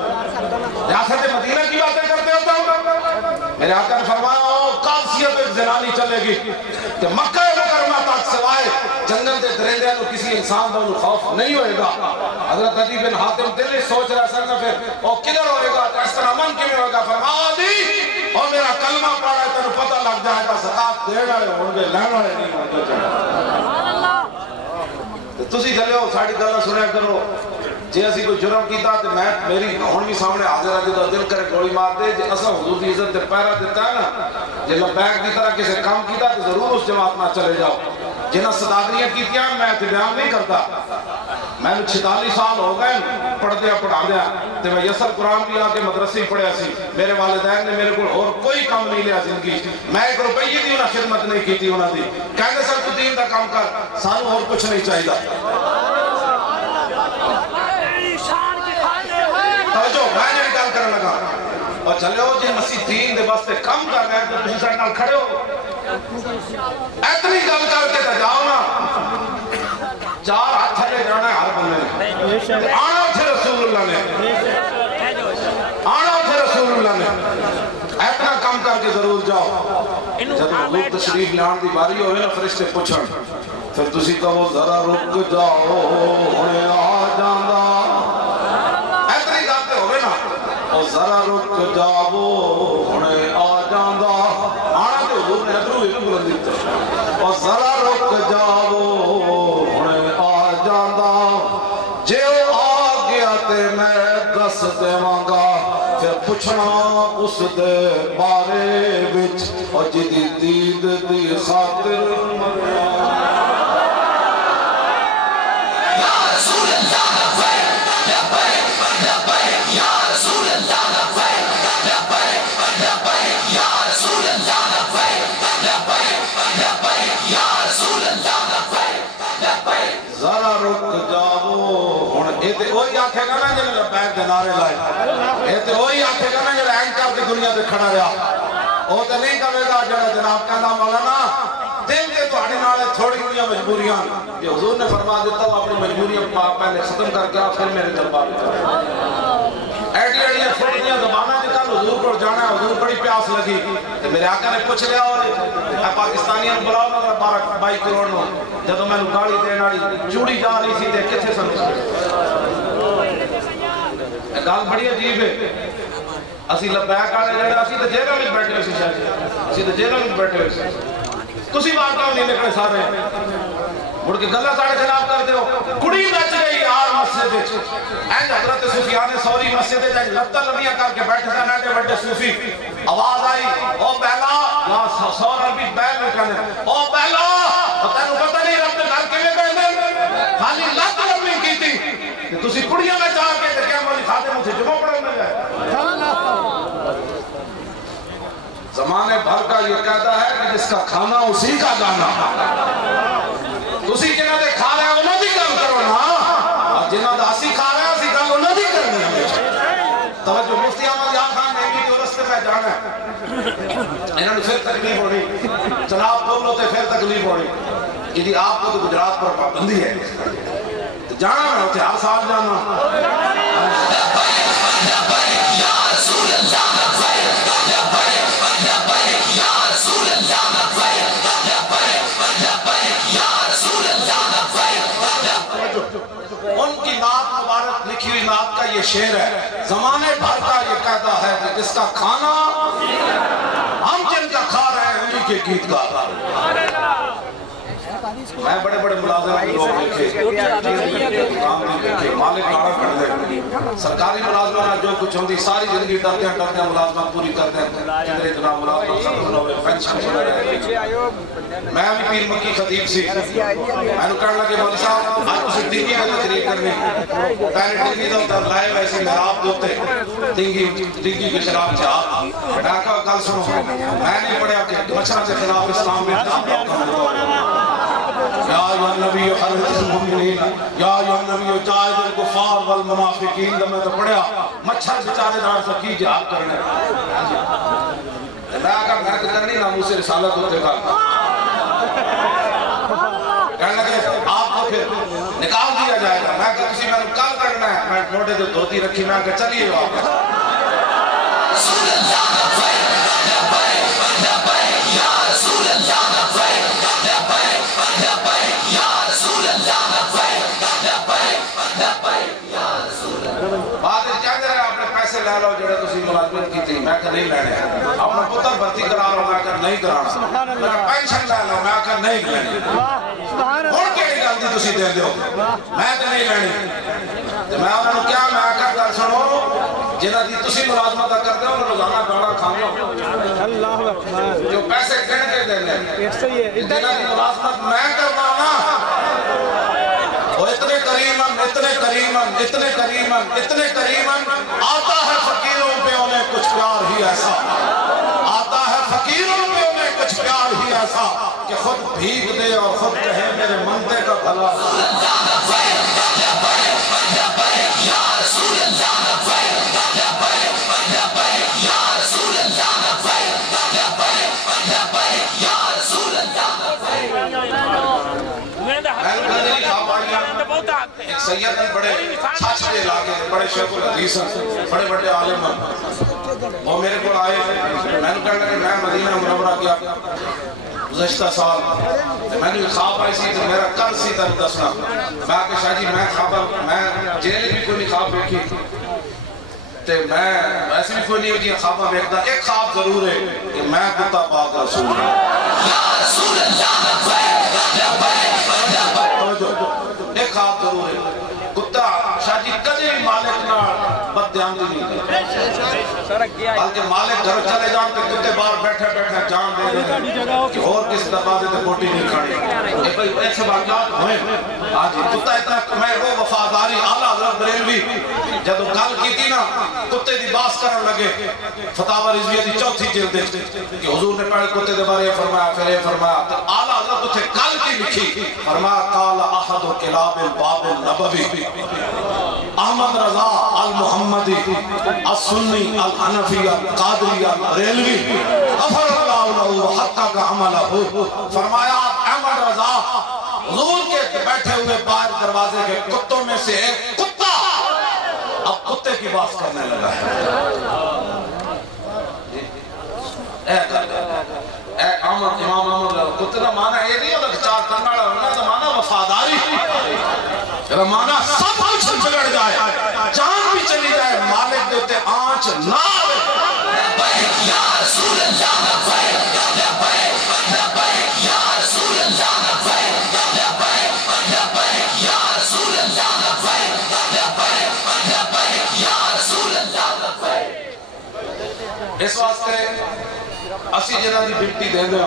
ریاست مدینہ کی باتیں کرتے ہوتے ہو میرے آقا نے فرمایا قادسیت ایک زنانی چلے گی کہ مکہ مکرمہ تک سوائے جنگل دے درندے نو کسی انسان دا خوف نہیں ہوئے گا حضرت عدی بن حاتم دل سوچ رہا سر نہ پھر اور کدھر ہوئے گا اس طرح من کی میں ہوئے گا فرمایا عدی اور میرا کلمہ پڑھا ہے تنو پتہ لگ جائے گا زکاة دے رہے ہوں گے لہن والے نہیں ہوتے چاہے تسی چلے ہو ساڑھی گلہ سنے کرو جی اسی کوئی جرم کیتا تو میں میری ہون بھی سامنے حاضر آگے تو دل کرے گوڑی مار دے جی اصلا حضور دی عزت دے پیرہ دیتا ہے نا جی لبیک دی طرح کسی کام کیتا تو ضرور اس جماعت نہ چلے جاؤ جنہ صداقریاں کیتیاں میں تے بیان نہیں کرتا میں نے 46 سال ہو گئے پڑھ دیا پڑھا دیا تو میں یسر قرآن بھی آکے مدرسی پڑھے سی میرے والدین نے میرے کو اور کوئی کام نہیں لیا زندگی میں 1 روپیہ دی انہاں خدمت نہیں کی تھی انہاں دی کہنے سر تو دین دا کام کر سانو اور کچھ نہیں چاہیے توجہ میں جڑی گل کرنے لگا اور چلے ہو جی مسیح دین دے واسطے کم کر رہے ہیں تو تسی ساڈے نال کھڑے ہو اتنی گل کر کے تے جاؤ نا 4 ہاتھ تھلے جانا ہے ہر بندے نے آنا تھے رسول اللہ نے آنا تھے رسول اللہ نے اتنا کم کر کے ضرور جاؤ جب حضور تشریف لان دی باری ہوئے نا فرشتے پوچھن پھر تسی کہو ذرا رک جاؤ ہنے آ جاندا ذرا رک جاؤ ہنے آ جاندا آنا تے حضور نے ادھرو ہی بلند دیتا اور ذرا رک جاؤ ہنے آ جاندا جے آ گیا تے میں دس دیواں پھر پوچھنا اس دے بارے وچ اور جدی دید دی خاطر آکھے گا نا جنہیں لبیک دے نعرے لائے، یہ تو وہی آکھے گا نا جنہیں اینڈ کر کے دنیا دے کھڑا رہا، وہ تو نہیں کہے گا جناب کہنا مولانا دل کے تو آڑی نالے تھوڑی ہوئی مجبوریاں کہ حضور نے فرما دیتا ہوں اپنی مجبوریاں پہلے ختم کر کے پھر میرے دربار میں ایڈی ایڈیاں فوٹیاں زبانہ جتا حضور کو جانا ہے، حضور بڑی پیاس لگی تو میرے آقا نے پوچھ لیا ہوئے پاکستانیاں بلاؤ نا 12 کروڑ نو جدو میں گاڑی دین والی چوڑی جا رہی تھی تے کتھے سمجھ گل بڑی عجیب ہے. اسی لبیک والے جڑے اسی تے جیلوں وچ بیٹھے سی شاید اسی تے جیلوں وچ بیٹھے سی تسی واقعہ نہیں نکلے سارے مڑ کے گلاں ساڑے خلاف کر دیو. کڑی نچ گئی یار مسجد وچ اینج حضرت سفیان ثوری مسجد وچ لتاں لمبیاں کر کے بیٹھے سن ایڈے بڑے صوفی. آواز آئی او بیلا یا سور عربی بیل میں کہنے او بیلا تینوں پتہ نہیں رب دے گھر کیویں کہندے خالی لت لمبی کیتی تسی کڑیاں میں جا کے تے کہہ مولی خادم تے جمعہ پڑھن میں جائے. زمانے بھر کا یہ کہتا ہے کہ جس کا کھانا اسی کا گانا. تسی جنہاں دے کھا رہے انہاں دی کام کرو نا اور جنہاں دا اسی کھا رہے اسی کام انہاں دی کرنی ہے. توجہ مفتی احمد یار خان نے بھی جو رستے میں جانا ہے انہوں نے پھر تکلیف ہونی جناب بولو تے پھر تکلیف ہونی کہ آپ کو تو گجرات پر پابندی ہے جانا میں ہوتے ہر سال جانا. ان کی نعت مبارک لکھی ہوئی نعت کا یہ شعر ہے. زمانے بھر کا یہ کہتا ہے کہ جس کا کھانا ہم جن کا کھا رہے ہیں انہی کے گیت گا رہا ہے. میں بڑے بڑے ملازم لوگ لکھے کام نہیں لکھے مالک کارا کر دے سرکاری ملازمہ جو کچھ ہوندی ساری زندگی ڈرتے ہیں ملازمہ پوری کرتے ہیں جنرے جناب ملازمہ سب ہوئے پینشن چلا رہے. میں بھی پیر مکی خطیب سی میں نے کہنے لگے مولی صاحب آج اسے ڈنگی میں تقریر کرنی پہلے ڈنگی تو در لائے ویسے محراب دوتے ڈنگی کے شراب چاہا میں کہا کل سنو میں نہیں پڑھا کہ مچھرہ کے خلاف اسلام میں یا ایوہ النبی حرمت المؤمنین یا ایوہ النبی جاہد الکفار والمنافقین میں تو پڑھا مچھر بچارے دار سکی جہاد کرنے میں آقا میں کرنی ناموس رسالت ہوتے تھا کہنے لگے آپ کو پھر نکال دیا جائے گا. میں کہا کسی میں کل کرنا ہے میں نوٹے تو دھوتی رکھی میں کہا چلیے واپس. لے لو جڑے تسی ملازمت کی تھی میں کہا نہیں لینے اپنا پتر بھرتی کرا رہا میں کہا نہیں کرانا میرا پینشن لے لو میں کہا نہیں لینے اور کیڑی گل دی تسی دے دیو میں کہا نہیں لینی میں انہوں نے کیا میں کہا گل سنو جنہ دی تسی ملازمت کر دے انہوں روزانہ گانا کھانا اللہ اکبر جو پیسے گن کے دے لیں جنہ دی ملازمت میں کرنا نا وہ اتنے کریمن اتنے کریمن اتنے کریمن اتنے کریمن آتا ہے فقیروں پہ انہیں کچھ پیار ہی ایسا آتا ہے فقیروں پہ انہیں کچھ پیار ہی ایسا کہ خود بھیگ دے اور خود کہے میرے منتے کا بھلا. ایک سید بڑے چھاچے علاقے بڑے شیخ الحدیث بڑے بڑے عالم وہ میرے کو آئے میں نے کہا کہ میں مدینہ منورہ کیا گزشتہ سال میں نے خواب آئی سی تو میرا کل سی تر دسنا میں آکے شاہ جی میں خواب میں جیلے بھی کوئی نہیں خواب دیکھی تے میں ایسے بھی کوئی نہیں ہوتی خوابہ بیکتا ایک خواب ضرور ہے کہ میں کتا پاک رسول ایک خواب ضرور ہے کتا شاہ جی کدے بھی مالک نہ بد دیان دی نہیں بلکہ مالک گھر چلے جان کہ کتے باہر بیٹھے بیٹھے جان دے دے کہ اور کس دروازے تے بوٹی نہیں کھڑی یہ بھئی ایسے واقعات ہوئے آج کتا اتنا میں وہ وفاداری اعلیٰ حضرت بریلوی جدو گل کی تھی نا کتے دی باس کرن لگے فتاوی رضویہ دی چوتھی جلد کہ حضور نے پڑھے کتے دے بارے فرمایا پھر یہ فرمایا تو اعلیٰ حضرت اتھے گل کی لکھی فرمایا قال احد کلاب الباب النبوی احمد رضا المحمدی السنی الحنفی القادری البریلوی غفر اللہ له حقق عملہ فرمایا احمد رضا حضور کے بیٹھے ہوئے باہر دروازے کے کتوں میں سے ایک کتا اب کتے کی بات کرنے لگا ہے اے امام احمد کتے کا معنی یہ نہیں ہوتا چار کرنا ہونا تو معنی وفاداری معنی سب کچھ بگڑ جائے جان بھی چلی جائے مالک دیتے آنچ نہ آئے لبیک یا رسول اللہ لبیک لبیک لبیک یا رسول اللہ لبیک لبیک لبیک یا رسول اللہ لبیک لبیک لبیک یا رسول اللہ لبیک اس واسطے اسی جنہ دی بنتی دے دیں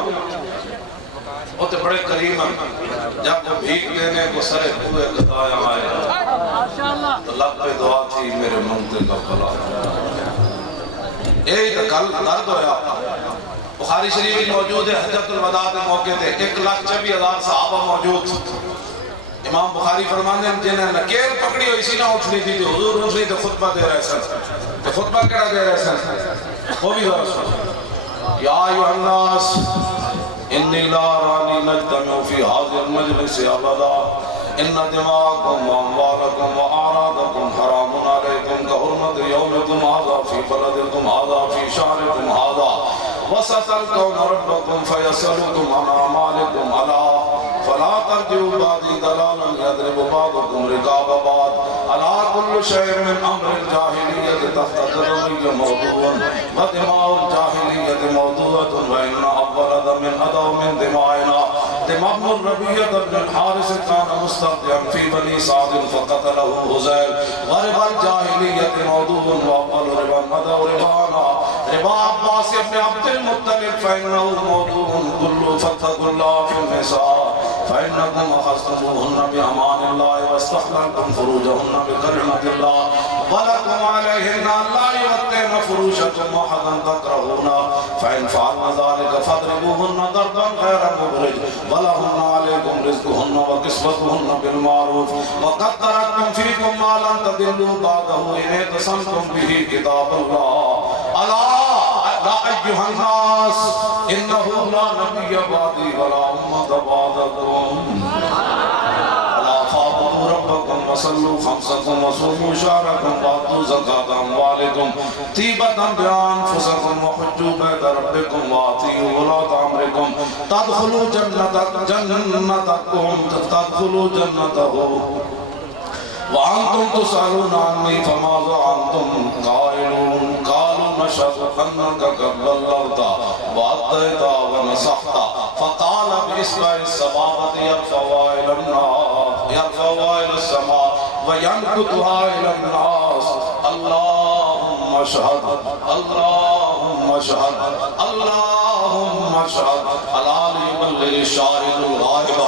وہ تو بڑے کریم ہیں جب وہ بھیک دینے کو سرے پورے قضایا آئے تو لب پہ دعا تھی میرے منتے کا بھلا یہی تو کل درد ہویا بخاری شریف موجود ہے حجت الوداع کے موقع تھے 1,24,000 صحابہ موجود امام بخاری فرمانے جنہیں نکیر پکڑی ہوئی سی نہ اٹھنی تھی تو حضور اٹھنی تو خطبہ دے رہے سن تو خطبہ کہڑا دے رہے سن وہ بھی ذرا سن یا ایوہ الناس انی لا رانی نجتمع فی حاضر مجلس ابدا ان دماغکم واموالکم وآرادکم حرام علیکم کحرمت یومکم آذا فی بلدکم آذا فی شہرکم آذا وستلقون ربکم فیسلکم عن اعمالکم علا فلا ترجعوا بعدی دلالا یضرب بعضکم رقاب بعض علا کل شیء من امر الجاہلیت تحت قدمی موضوع ودماء الجاہلیت موضوعۃ وان اول دم ادو من دمائنا دماء الربیعۃ بن الحارث كان مسترضعا في بني سعد فقتله هزيل وربا الجاہلیت موضوع واول ربا ادو ربانا ربا عباس ابن عبد المطلب فإنه موضوع كل فاتقوا الله في النساء فإنكم أخذتموهن بأمان الله واستحللتم فروجهن بكرمة الله ولكم عليهن لا يؤتين فروجكم أحدا تكرهون فإن فعلن ذلك فاضربوهن ضربا غير مبرج ولهن عليكم رزقهن وكسوتهن بالمعروف وقد تركتم فيكم ما لن تضلوا بعده إن اعتصمتم به كتاب الله ألا أيها الناس إنه لا نبي بعدي ولا أمة بعدكم ألا فاعبدوا ربكم وصلوا خمسكم وصوموا شهركم وآتوا زكاة أموالكم طيبة بأنفسكم وحجوا بيت ربكم وأطيعوا ولاة أمركم تدخلوا جنته وأنتم تسألون عني فماذا أنتم قائلون قالوا نشهد أنك قد بلغت وأديت ونصحت فقال بإصبع السبابة يرفعها إلى النار يرفعها إلى السماء وينكتها إلى الناس اللهم اشهد اللهم اشهد اللهم اشهد ألا ليبلغ الشاهد الغائب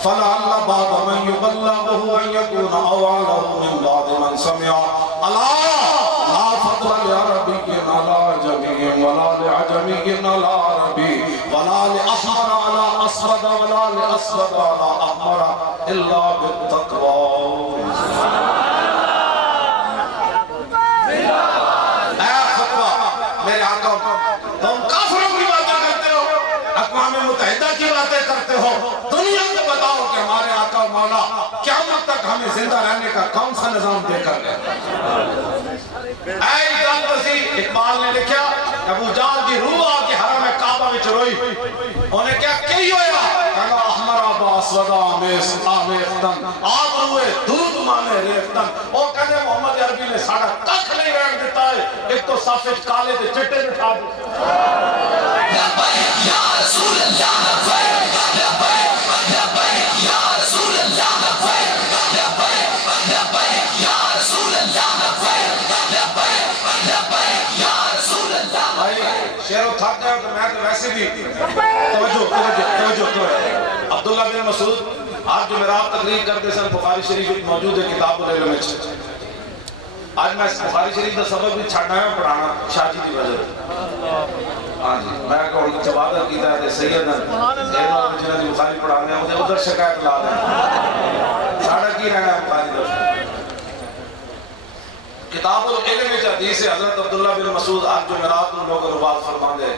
فلعل بعض من يبلغه أن يكون أوعله من بعض من سمع ألا لا فضل لعربي على عجمي ولا لعجمي على عربي ولا لأحمر على أسود ولا لأسود على أحمر إلا بالتقوى میرے آقا تم کافروں کی باتیں کرتے ہو اقوام متحدہ کی باتیں کرتے ہو دنیا کو بتاؤ کہ ہمارے آقا و مولا قیامت تک ہمیں زندہ رہنے کا کون سا نظام دے کر گئے اے جان وسیع اقبال نے لکھا ابو جال کی روح آ کے حرم کعبہ میں چروئی انہیں کیا کہی ہویا کہا احمر آبا اسودا آمیختن آب روئے دودھ مانے ریختن وہ کہنے محمد عربی نے ساڑھا کچھ نہیں رہن دیتا ہے ایک تو صافش کالے دے چٹے بٹھا دے لبیک یا رسول اللہ لبیک لبیک لبیک یا رسول اللہ لبیک لبیک لبیک یا رسول اللہ لبیک لبیک لبیک یا رسول اللہ شیر و تھک تھک گئے تو میں تو ویسے بھی توجہ عبداللہ بن مسعود آپ جو میرا تقریر کرتے سن بخاری شریف موجود ہے کتاب العلم میں. آج میں بخاری شریف کا سبق بھی چھڑنا ہے پڑھانا شاہ جی کی وجہ. ہاں جی میں کہوں چبادہ کیتا ہے سیدن جنہوں نے بخاری پڑھانے ہیں مجھے ادھر شکایت لا دیں ساڑھا کی رہنا ہے بخاری در. کتاب العلم میں حدیث ہے حضرت عبداللہ بن مسعود آپ جو میرات ان لوگوں کو بات فرمان دے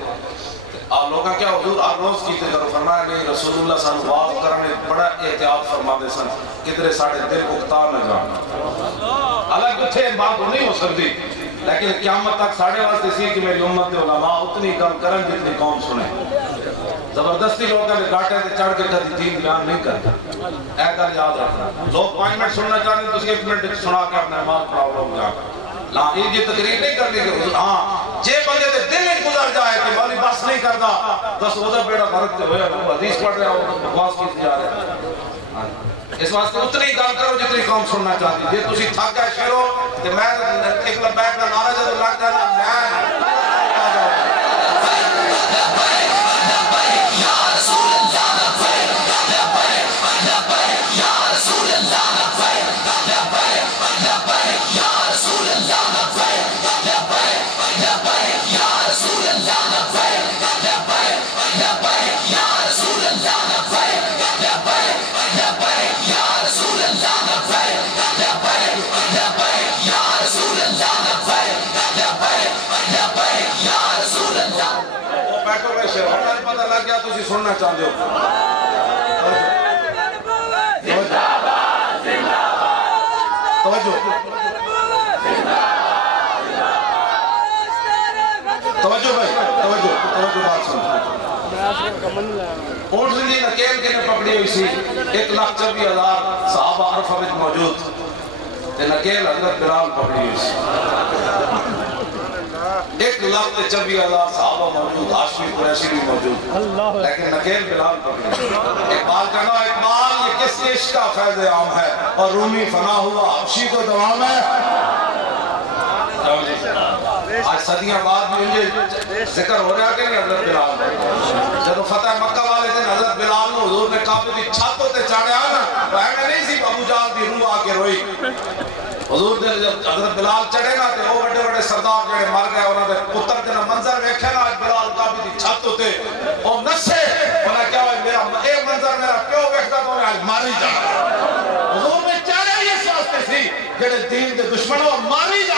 آپ لوگاں کیا حضور آپ روز کیتے کرو فرمایا نہیں رسول اللہ صلی اللہ علیہ وسلم کرنے بڑا احتیاط فرمان دے سن کتنے ساڑھے دل کو کتا نہ جان. حالانکہ اتھے بات نہیں ہو سکتی لیکن قیامت تک ساڑھے واسطے سی کہ میری امت علماء اتنی کم کرن جتنی قوم سنے. زبردستی لوگوں نے گاٹے سے چڑھ کے کدی دین بیان نہیں کرتا. اے کر یاد رکھنا لوگ 5 منٹ سننا چاہتے ہیں تو اس 1 منٹ سنا کے اپنے نماز پڑھاؤ لوگ جا کر. یہ تقریر نہیں کرنی کہ حضور ہاں جے بندے دے دل نہیں گزر جائے کہ والی بس نہیں کرتا بس ادھر بیڑا فرق تے ہویا وہ حدیث پڑھ رہا ہو بکواس کی جا رہا ہے. اس واسطے اتنی گل کرو جتنی قوم سننا چاہتی. جے تسی تھک گئے شیرو تے میں ایک لبیک کا نعرہ جب لگ جانا میں پتہ لگ گیا تسی سننا چاہتے ہو. توجہ توجہ بھائی توجہ بات سن. اونٹ زندگی نکیل کے نے پکڑی ہوئی سی 1,24,000 صحابہ عرفہ میں موجود تے نکیل حضرت بلال پکڑی ہوئی سی. 1,24,000 صحابہ موجود ہاشمی قریشی بھی موجود لیکن نکیل بلال پکڑی. اقبال کہنا اقبال یہ کس عشق کا فیض عام ہے اور رومی فنا ہوا حبشی کو دوام ہے. آج صدیاں بعد بھی انجھے ذکر ہو رہا کہ نہیں حضرت بلال جب فتح مکہ والے دن حضرت بلال نے حضور نے کعبے کی چھت ہوتے چاڑے آنا وہ میں نہیں سی ابو جہل دی روح آ کے روئی. حضور نے جب حضرت بلال چڑھے گا تے وہ بڑے بڑے سردار جڑے مر گئے انہاں دے پتر دے منظر ویکھے نا اج بلال کعبے دی چھت ہوتے او نسے انہاں کیا ہوئے میرا اے منظر میرا پیو ویکھدا تو اج ماری جانا. حضور نے چڑھے اس واسطے سی جڑے دین دے دشمنوں ماری جانا.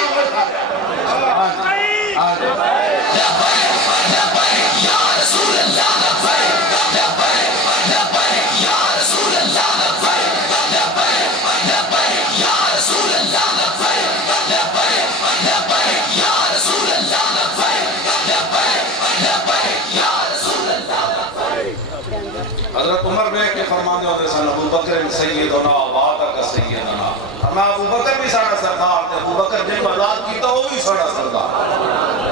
حضرت عمر میں کہ فرمانے ہوتے سن ابو بکر سیدنا وعدہ کا سیدنا ہمیں ابو بکر بھی ساڑا سردار تھے. ابو بکر جن مزاد کیتا وہ بھی ساڑا سردار.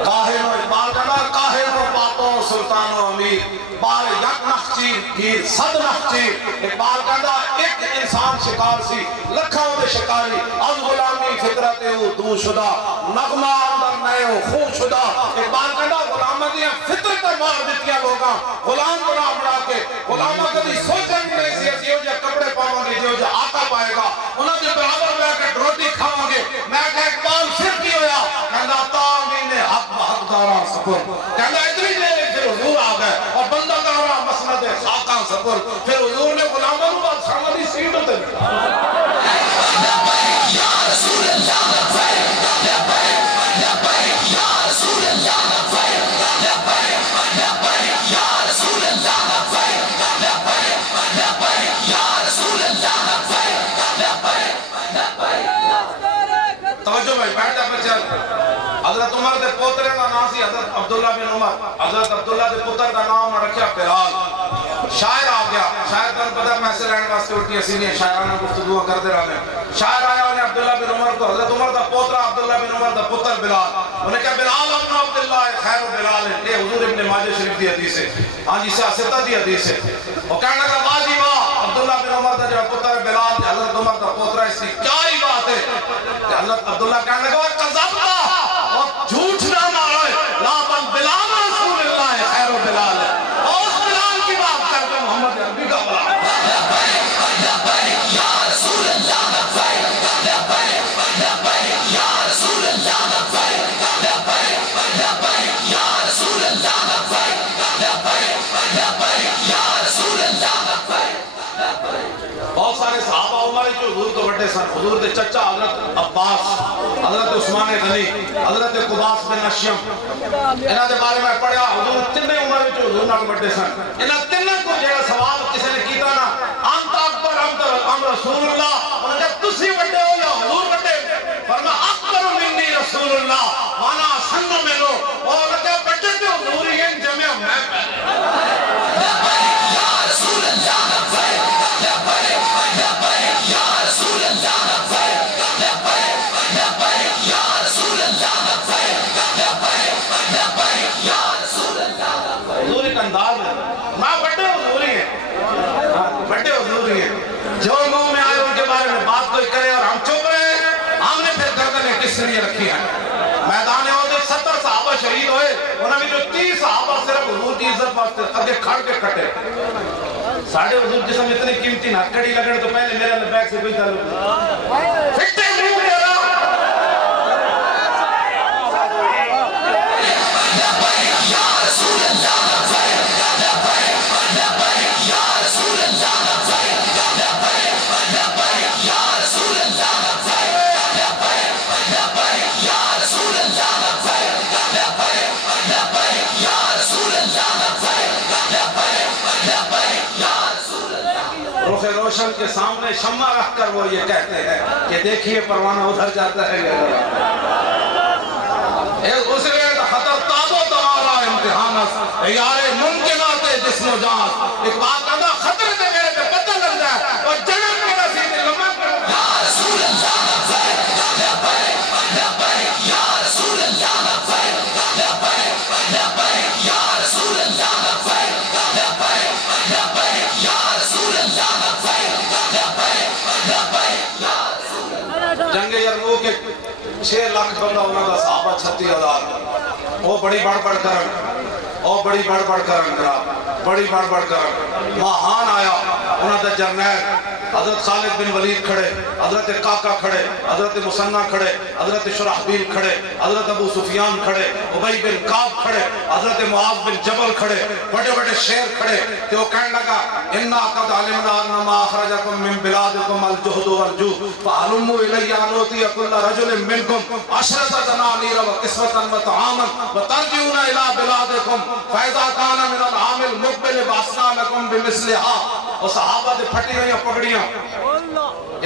کاہن و اقبال کہنا کاہن و پاتوں سلطان و امیر بار یک نخچیر گیر صد نخچیر. اقبال کہنا ایک انسان شکار سی لکھاں دے شکاری از غلامی فطرت او دور شدہ نغمہ اندر نئے ہو خون شدہ. اقبال کہنا غلامہ دیا فطرت مار دیتیا لوگاں غلام بنا بنا کے غلامہ کدی سوچا نہیں سی اسی ہو جا کپڑے پاؤں گے جو جا آقا پائے گا انہوں نے برابر لے کے روٹی کھاؤں گے. میں کہا اقبال پھر کی ہویا کہنا تامین حق بحقداران سپر کہنا اتنی لے پھر حضور آ گئے اور بندہ دارا مسند خاکاں سپر پھر حضور نے غلامہ رو بات سامدی سیٹ ہوتے یا رسول اللہ حضرت عمر دے پوترے کا نام سی حضرت عبداللہ بن عمر. حضرت عبداللہ دے پتر کا نام رکھیا بلال. شاعر آ گیا شاعر کا پتہ پیسے لینے واسطے الٹی اسی نہیں شاعرانہ گفتگو کرتے رہنے. شاعر آیا انہیں عبداللہ بن عمر کو حضرت عمر دا پوترا عبداللہ بن عمر دا پتر بلال انہیں کہا بلال ابن عبداللہ خیر بلال ہے. یہ حضور ابن ماجہ شریف دی حدیث ہے. ہاں جی سیاستہ دی حدیث ہے. وہ کہنے لگا باجی ماں عبداللہ بن عمر دا جو پتر بلال حضرت عمر دا پوترا اس کی کیا ہی بات ہے. حضرت عبداللہ کہنے لگا قذبتا اور جھوٹ نہ مارے لا بل بلال رسول اللہ سارے صحابہ عمر جو حضور تو بڑے سن حضور دے چچا حضرت عباس حضرت عثمان غنی حضرت قباس بن اشیم انہاں دے بارے میں پڑھیا حضور تینے عمر جو حضور نال بڑے سن انہاں تینے کو جڑا سوال کسی نے کیتا نا انت اکبر ام رسول اللہ انہاں کہ تسی بڑے ہو یا حضور بڑے فرما اکبر منی رسول اللہ وانا سن ملو اور کہ بڑے تے حضور ہی جمع میں جو منہ میں آئے ان کے بارے میں بات کوئی کرے اور ہم چپ رہے ہیں ہم نے پھر گردنیں کس لیے رکھی ہیں میدان عہد 70 صحابہ شہید ہوئے انہوں نے جو 30 صحابہ صرف حضور کی عزت واسطے آگے کھڑ کے کٹے ساڑھے حضور جسم اتنی قیمتی نہ کڑی لگنے تو پہلے میرے لبیک سے کوئی تعلق نہیں پھٹے منہ دے رہا روشن کے سامنے شمع رکھ کر وہ یہ کہتے ہیں کہ دیکھیے پروانہ ادھر جاتا ہے اس لیے خطر تابو تمہارا امتحان یار ممکنات جسم و جان ایک بات کہتا خطر سے میرے پہ پتہ لگ جائے اور جنم میرا سیدھے لمحہ کر یا رسول اللہ یا رسول اللہ یا رسول اللہ جنگ یرموک کے 6 لاکھ بندہ انہوں کا صحابہ 36,000 وہ بڑی بڑھ بڑھ کرن وہ بڑی بڑھ بڑھ کرن بڑی بڑھ بڑھ کرن ماہان آیا انہوں کا جرنیل حضرت خالد بن ولید کھڑے حضرت قاقہ کھڑے حضرت مسنہ کھڑے حضرت شرحبیل کھڑے حضرت ابو سفیان کھڑے عبی بن کعب کھڑے حضرت معاذ بن جبل کھڑے بڑے بڑے شیر کھڑے کہ وہ کہنے لگا اِنَّا قَدْ عَلِمْنَا أَنَّمَا أَخْرَجَكُم مِّن بِلَادِكُمْ الْجُهْدُ وَالْجُوعُ فَهَلُمُّوا إِلَيَّ أَنْ أُوتِيَ كُلَّ رَجُلٍ مِّنكُمْ عَشْرَةَ دَنَانِيرَ وَكِسْوَةً وَطَعَامًا وَتَرْجِعُونَ إِلَىٰ بِلَادِكُمْ فَإِذَا كَانَ مِنَ الْعَامِ الْمُقْبِلِ بَعَثْنَا لَكُم بِمِثْلِهَا اور صحابہ دے پھٹی ہوئی پگڑیاں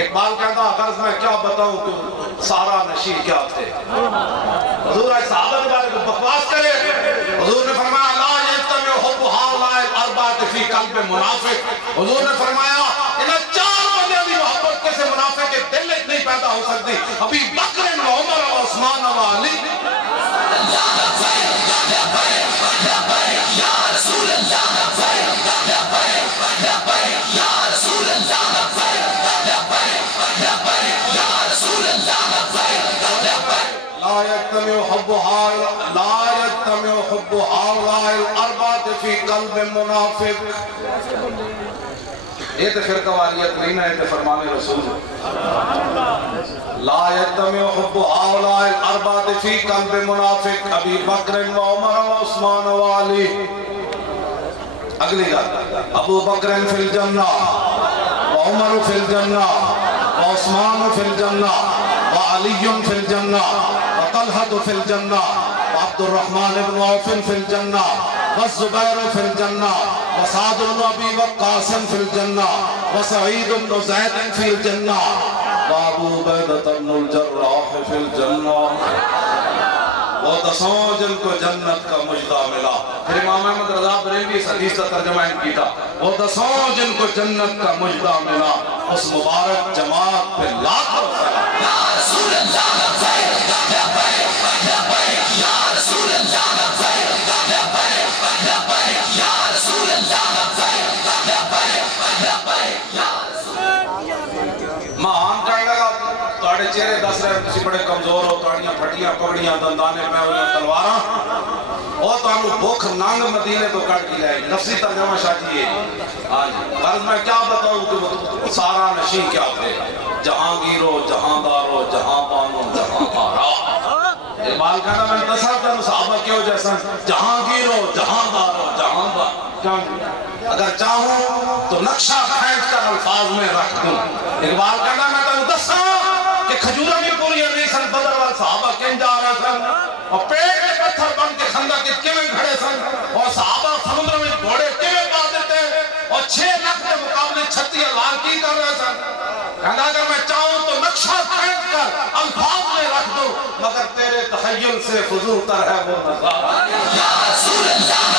اقبال کہتا غرض میں کیا بتاؤں تو سارا نشی کیا تھے حضور آئے صحابہ کے بارے کو بکواس کرے حضور نے فرمایا لا یجتمع حب هؤلاء الاربعة فی قلب منافق حضور نے فرمایا انہیں 4 بندے بھی محبت کیسے منافق کے دل نہیں پیدا ہو سکتی ابھی بکر و عمر و عثمان و علی یا رسول اللہ لا يجتمع حب هؤلاء الاربعة في قلب منافق یہ تو فرقہ واریت نہیں ہے یہ فرمان رسول لا يجتمع حب هؤلاء الاربعة في قلب منافق ابی بکر و عمر و عثمان و علی اگلی بات ابو بکر فی الجنہ و عمر فی الجنہ و عثمان فی الجنہ و علی فی الجنہ طلحة في الجنة وعبد الرحمن بن عوف في الجنة والزبير في الجنة وسعد بن أبي وقاص في الجنة وسعيد بن زيد في الجنة وأبو عبيدة بن الجراح في الجنة وہ 10 جن کو جنت کا مجدہ ملا پھر امام احمد رضا بریلوی اس حدیث کا ترجمہ کی تھا وہ 10 جن کو جنت کا مجدہ ملا اس مبارک جماعت پہ لاکھوں سلام یا رسول اللہ چہرے دس رہے تسی بڑے کمزور ہو تاڑیاں پھٹیاں پگڑیاں دندانے میں ہوئیاں تلواراں اور تانو بھوک نانگ مدینے تو کٹ کی لائے نفسی ترجمہ شاہی ہے غرض میں کیا بتاؤں کہ سارا نشین کیا تھے جہانگیر ہو جہاندار ہو جہاں بانو جہاں آرا اقبال کہنا میں تصرف کروں صحابہ کیوں جیسا جہانگیر ہو جہاندار ہو جہاں بانو اگر چاہوں تو نقشہ کھینچ کر الفاظ میں رکھ دوں. اقبال کہنا میں تو دسا کہ کھجورہ بھی پوری نہیں سن بدر وال صحابہ کہیں جا رہے سن اور پیٹ کے پتھر بن کے خندق کے میں کھڑے سن اور صحابہ سمندر میں گھوڑے کے میں پا دیتے اور 6 لاکھ کے مقابلے 36,000 کی کر رہے سن. کہنا اگر میں چاہوں تو نقشہ کھینچ کر الفاظ میں رکھ دوں مگر تیرے تخیل سے فضول تر ہے وہ نظارہ. یا رسول اللہ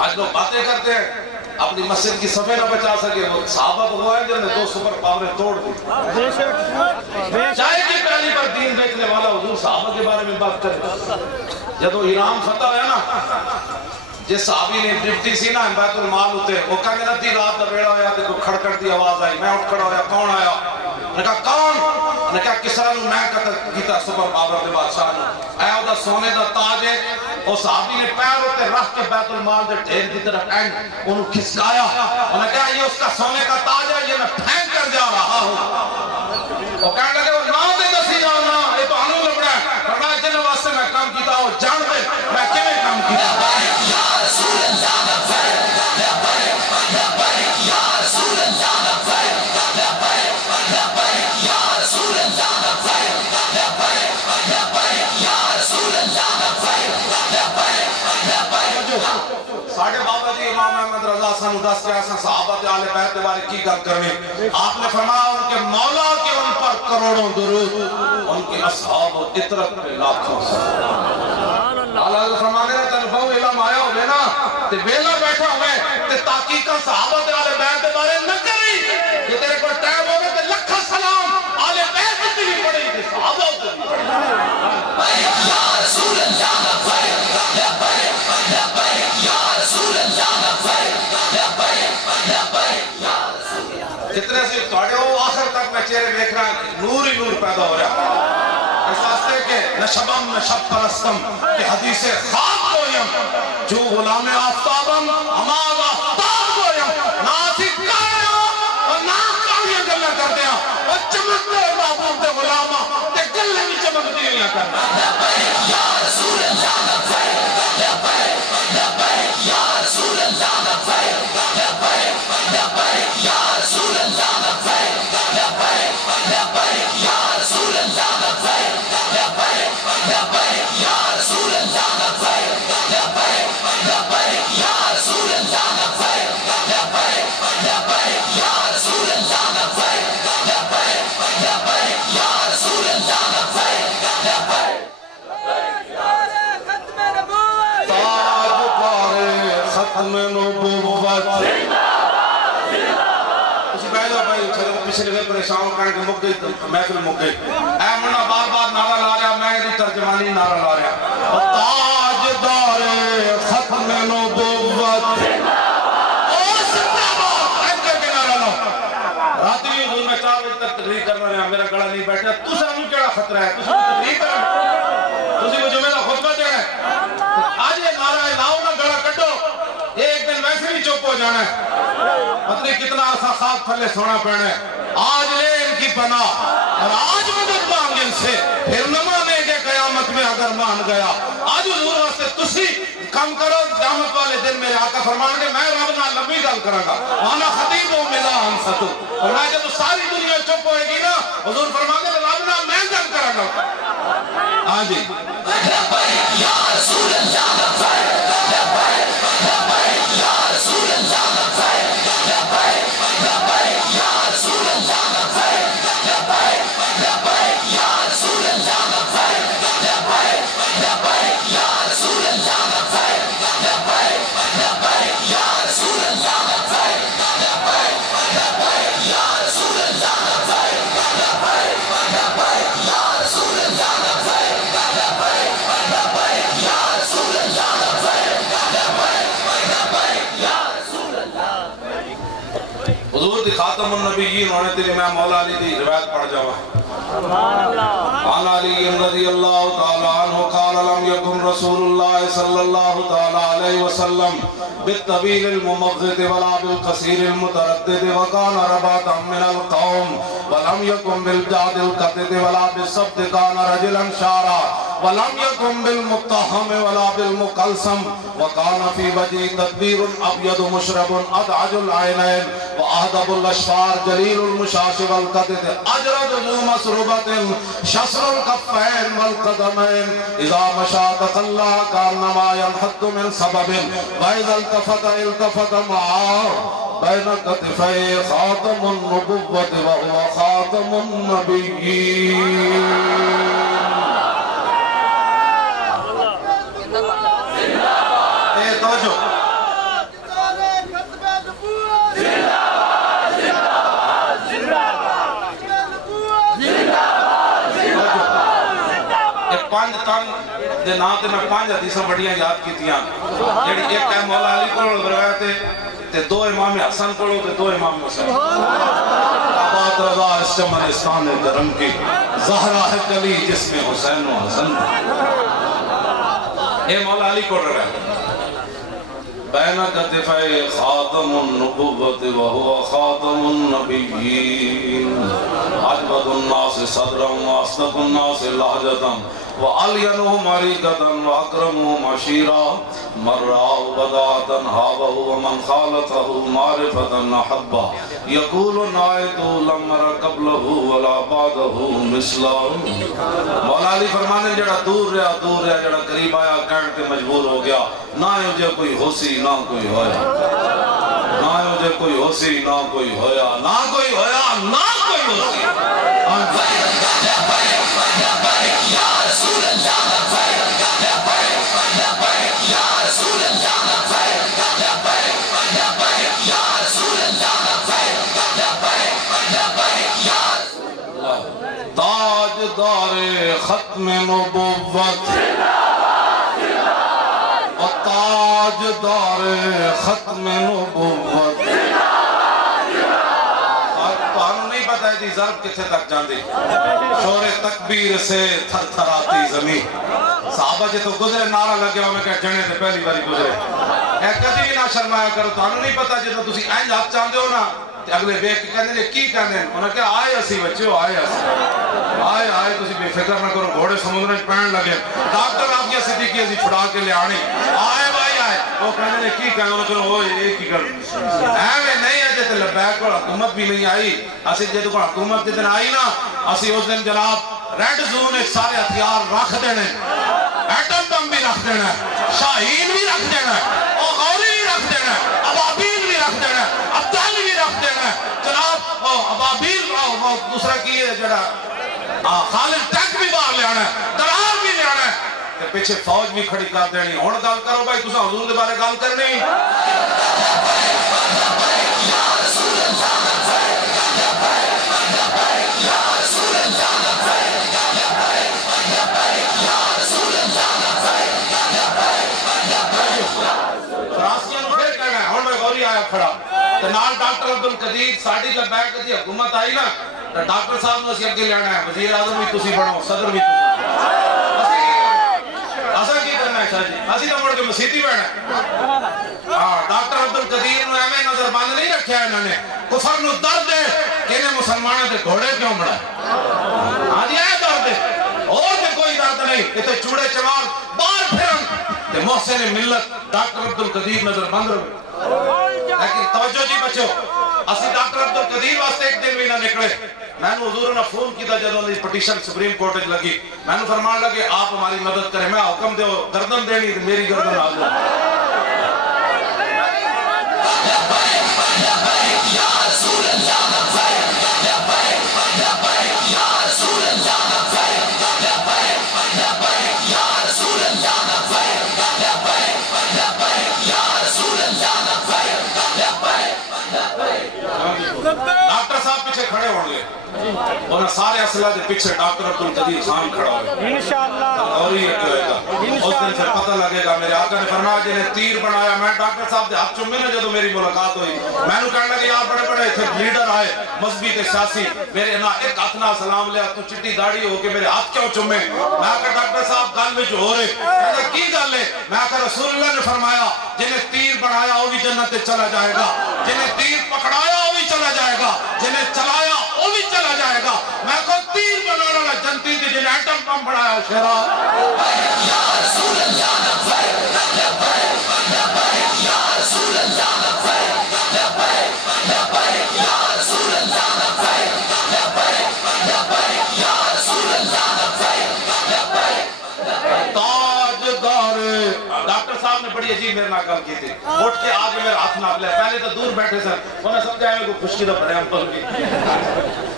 آج لوگ باتیں کرتے ہیں اپنی مسجد کی صفحے نہ بچا سکے. وہ صحابہ تو وہ ہیں جنہوں نے 2 سپر پاوریں توڑ دی. چائے کی پیالی پر دین بیچنے والا حضور صحابہ کے بارے میں بات کرے. جب وہ ایران فتح ہوا نا جس صحابی نے ڈپٹی سی نا بیت المال ہوتے وہ کہنے نہ تھی رات دا بیڑا ہویا تو کھڑکڑ دی آواز آئی. میں اٹھ کھڑا ہویا کون آیا؟ نے کہا کون؟ نے کہا کسرا نو میں قتل کیتا سپر پاور دے بادشاہ نو. اے او دا سونے دا تاج ہے. وہ صحابی نے پیر ہوتے رکھ کے بیت المال دے ڈھیر کی طرف انہوں کھسکایا. انہوں نے کہا یہ اس کا سونے کا تاج ہے یہ میں پھینک کر جا رہا ہوں. وہ کہنے لگے وہ نام دے دسی جانا یہ تو انہوں لبڑا ہے. فرمایا جن واسطے میں کام کیتا ہوں جان دے میں کیویں کام کیتا. یا رسول اللہ ساڑھے بابا جی امام احمد رضا سن دس کے ایسا صحابہ آل بیت کے بارے کی گل کرنی. آپ نے فرمایا ان کے مولا کے ان پر کروڑوں درود ان کے اصحاب و اطرت پہ لاکھوں. اللہ فرمانے نے تن بہو علم آیا ہوئے نا تے ویلا بیٹھا ہوئے تے تحقیقہ صحابہ آل بیت کے بارے نہ کری. یہ تیرے پر ٹائم ہوگا تے لکھا سلام آل بیت کی بھی پڑی تے صحابہ کی بھی پڑی. یا رسول اللہ کتنے سے توڑے ہو آخر تک میں چہرے دیکھ رہا ہے نور ہی نور پیدا ہو رہا ہے. اس واسطے کہ نشبم نشب پرستم کہ حدیث خواب گویم جو غلام آفتابم اماد آفتاب گویم ناسی کاریا اور ناکاریاں گلہ کر دیا اور چمکتے محبوب دے غلامہ تے گلہ بھی چمک دیا کرنا. یا رسول اللہ یا رسول اللہ پچھلے گئے پریشان کرنے کے مک گئی محفل مک گئی. اے منہ بار بار نعرہ لا رہا میں دی ترجمانی نعرہ لا رہا تاجدار ختم نبوت اور سنباد ایک کے نعرہ لا. رات بھی حضور میں 4 بجے تک تقریر کرنا رہا میرا گڑا نہیں بیٹھا. تو سے ہمیں کیڑا خطرہ ہے تو سے تقریر کرنا تو سے کو جمعہ خطبہ دے ہے. آج یہ نعرہ لاؤ نا گڑا کٹو ایک دن ویسے بھی چوپ ہو جانا ہے. پتہ کتنا عرصہ خاک پھلے سونا پڑنا ہے. آج لے ان کی پناہ اور آج مدد مانگ ان سے پھر نہ مانے گے قیامت میں اگر مان گیا. آج حضور واسطے تسی کم کرو قیامت والے دن میرے آقا فرمان گے میں رب نہ لمبی گل کروں گا وانا خطیب و ملا انستو. اور میں جب ساری دنیا چپ ہوئے گی نا حضور فرمان گے رب نہ میں گل کروں گا. ہاں جی یا رسول اللہ خاتم النبیین ہونے تیرے میں مولا علی دی روایت پڑھ جاؤں. عن علی رضی اللہ تعالی عنہ قال لم یکن رسول اللہ صلی اللہ تعالی علیہ وسلم بالطويل الممغط ولا بالقصير المتردد وكان رباطا من القوم ولم يكن بالجاد القتد ولا بالسبت كان رجلا شارا ولم يكن بالمتهم ولا بالمقلسم وكان في وجهه تدبير أبيض مشرب أدعج العينين وأهدب الأشفار جليل المشاش والقتد أجرد ذو مسربة شسر الكفين والقدمين إذا مشى تقلى كأنما ينحط من سبب وإذا التفت معه بين كتفيه خاتم النبوة وهو خاتم النبيين. توجہ پانچ تن دے نام تے میں پانچ حدیثاں بڑیاں یاد کیتیاں جڑی ایک ہے مولا علی کو روایت تے دو امام حسن کو تے دو امام حسین آباد رضا اس چمنستان کرم کی زہرا ہے کلی جس میں حسین و حسن اے مولا علی کو روایت بین کتفی خاتم النبوت وهو خاتم النبیین اجود الناس صدرا واصدق الناس لہجتا وعلینهم عریقتا واکرمهم عشیرا مرعاو بداعتا حابه ومن خالته معرفتا نحبا یقول نائتو لم مر قبله ولا بعده مثلا. مولا علی فرمانے جڑا دور رہا جڑا قریب آیا کہنے کے مجبور ہو گیا نہ جو کوئی ہوسی نہ کوئی ہویا نہ جو کوئی ہوسی نہ کوئی ہویا نہ کوئی ہویا نہ کوئی ہوسی. یا رسول اللہ یا رسول اللہ یا رسول اللہ تاجدار ختم نبوت تاجدار ختم نبوت. تمہیں نہیں پتا ہے دی ضرب کتھے تک جاندی شور تکبیر سے تھر تھر آتی زمین. صحابہ جے تو گزرے نعرہ لگے ہوں میں کہا جنے تھے پہلی باری گزرے اے کدی بھی نہ شرمایا کرو. تمہیں نہیں پتا جے تو تسی اینج ہاتھ چاندے ہو نا اگلے بیک کہنے لئے کی کہنے انہوں نے کہا آئے اسی بچے ہو آئے تسی بے فکر نہ کرو گھوڑے سمندر میں پہن لگے ڈاکٹر آپ کی صدیقی ازی چھڑا کے لے آنی آئے وہ کہنے لئے کی کہنے انہوں نے کہا وہ ایک ہی کر ایوے نہیں ہے جیتے لبیک اور حکومت بھی نہیں آئی اسی جیتے کو حکومت جتن آئی نا اسی اس دن جناب ریڈ زون ایک سارے ہتھیار رکھ دینے ایٹم بم بھی رکھ دینا شاہین بھی رکھ دینا غوری بھی رکھ دینا ابابیل بھی رکھ دینا ابدال بھی رکھ دینا جناب ابابیل دوسرا کی ہے جڑا خالد ٹیک بھی باہر لے آنا ہے درار بھی لے آنا ہے پیچھے فوج بھی کھڑی کر دینی. ہون گال کرو بھائی تساں حضور دے بارے گال کرنی راسیاں نو پھر کہنا ہے ہون میں غوری آیا کھڑا تو نال ڈاکٹر عبدالقدیر ساڑی لبیک دی حکومت آئی نا ڈاکٹر صاحب نے اسی اگے لینا ہے وزیر اعظم بھی تسی بنو صدر بھی تسی ایسا کی کرنا ہے شاہ جی اسی تو مڑ کے مسیحی بیٹھنا ہے. ڈاکٹر عبدالقدیر نے ہمیں نظر بند نہیں رکھا ہے انہوں نے کفر نو درد ہے کہ انہیں مسلمانوں کے گھوڑے کیوں بڑھا ہے ہاں جی آئے درد ہے اور کہ کوئی درد نہیں کہ تے چوڑے چمار بار پھرن تے محسن ملت ڈاکٹر عبدالقدیر نظر بند رہے. لیکن توجہ جی بچو اسی ڈاکٹر عبدالقدیر واسطے ایک دن بھی نہ نکلے. میں نے حضور نے فون کیتا جدوں دی پٹیشن سپریم کورٹ وچ لگی میں نے فرمان لگے آپ ہماری مدد کریں میں حکم دیو گردن دینی میری گردن آ جاؤ. یا رسول اللہ یا رسول اللہ ڈاکٹر صاحب پیچھے کھڑے ہوں گے اور سارے اسلحہ دے پیچھے ڈاکٹر عبدالقدیر خان کھڑا ہوگا انشاءاللہ اور یہ کیا ہوئے گا اس دن پھر پتہ لگے گا. میرے آقا نے فرمایا جنہیں تیر بنایا میں ڈاکٹر صاحب دے ہاتھ چومے نا جدو میری ملاقات ہوئی میں نے کہنے لگے یار بڑے بڑے تھے لیڈر آئے مذہبی تے سیاسی میرے نا ایک ہاتھ نہ سلام لیا تو چٹی داڑھی ہو کے میرے ہاتھ کیوں چومے میں کہا ڈاکٹر صاحب گل وچ ہو رہے کہتا کی گل ہے میں کہا رسول اللہ نے فرمایا جنہیں تیر بڑھایا وہ بھی جنت چلا جائے گا، جنہیں تیر پکڑایا وہ بھی چلا جائے گا، جنہیں چلایا وہ بھی چلا جائے گا۔ میں کو تیر بنانا نہ جنتی تھی، جنہیں ایٹم بم بڑھایا شیرا یا رسول اللہ لبیک لبیک لبیک یا رسول اللہ لبیک لبیک لبیک یا رسول اللہ لبیک لبیک لبیک یا رسول اللہ لبیک لبیک۔ تاجدار ڈاکٹر صاحب نے بڑی عجیب میرے ناکل کی تھی، اٹھ کے آگے میرا ہاتھ ناپ لیا، پہلے تو دور بیٹھے سر انہیں سمجھا ہے کہ خوشکی تو بڑے ہم پر کی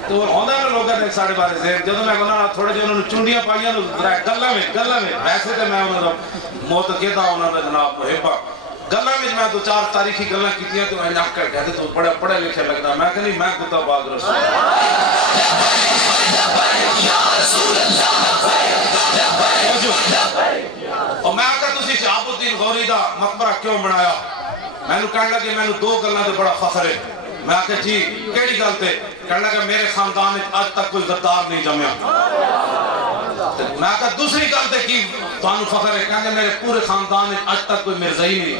تو وہ ہوندہ ہے لوگوں نے 12:30 سے جدوں میں کہنا تھوڑے جو انہوں نے چونڈیاں پائیاں تو گلہ میں ویسے تو میں انہوں نے موت کہتا انہوں نے جناب محبہ گلہ میں میں 2-4 تاریخی گلہ کیتی ہیں تو میں ناک کر کہتے تو بڑے پڑھے لکھے لگتا میں کہ نہیں میں کتا باغ رسول اور میں آکر تسی شہاب الدین غوری دا مقبرہ کیوں بنایا؟ میں نے کہنے لگے میں نے 2 گلہ دے بڑا فخر ہے۔ میں آکر جی کیڑی گلتے؟ کہنے لگے میرے خاندان آج تک کوئی غدار نہیں جمعہ۔ میں آکر دوسری گلتے کی توانو فخر ہے، کہنے میرے پورے خاندان آج تک کوئی مرزائی نہیں۔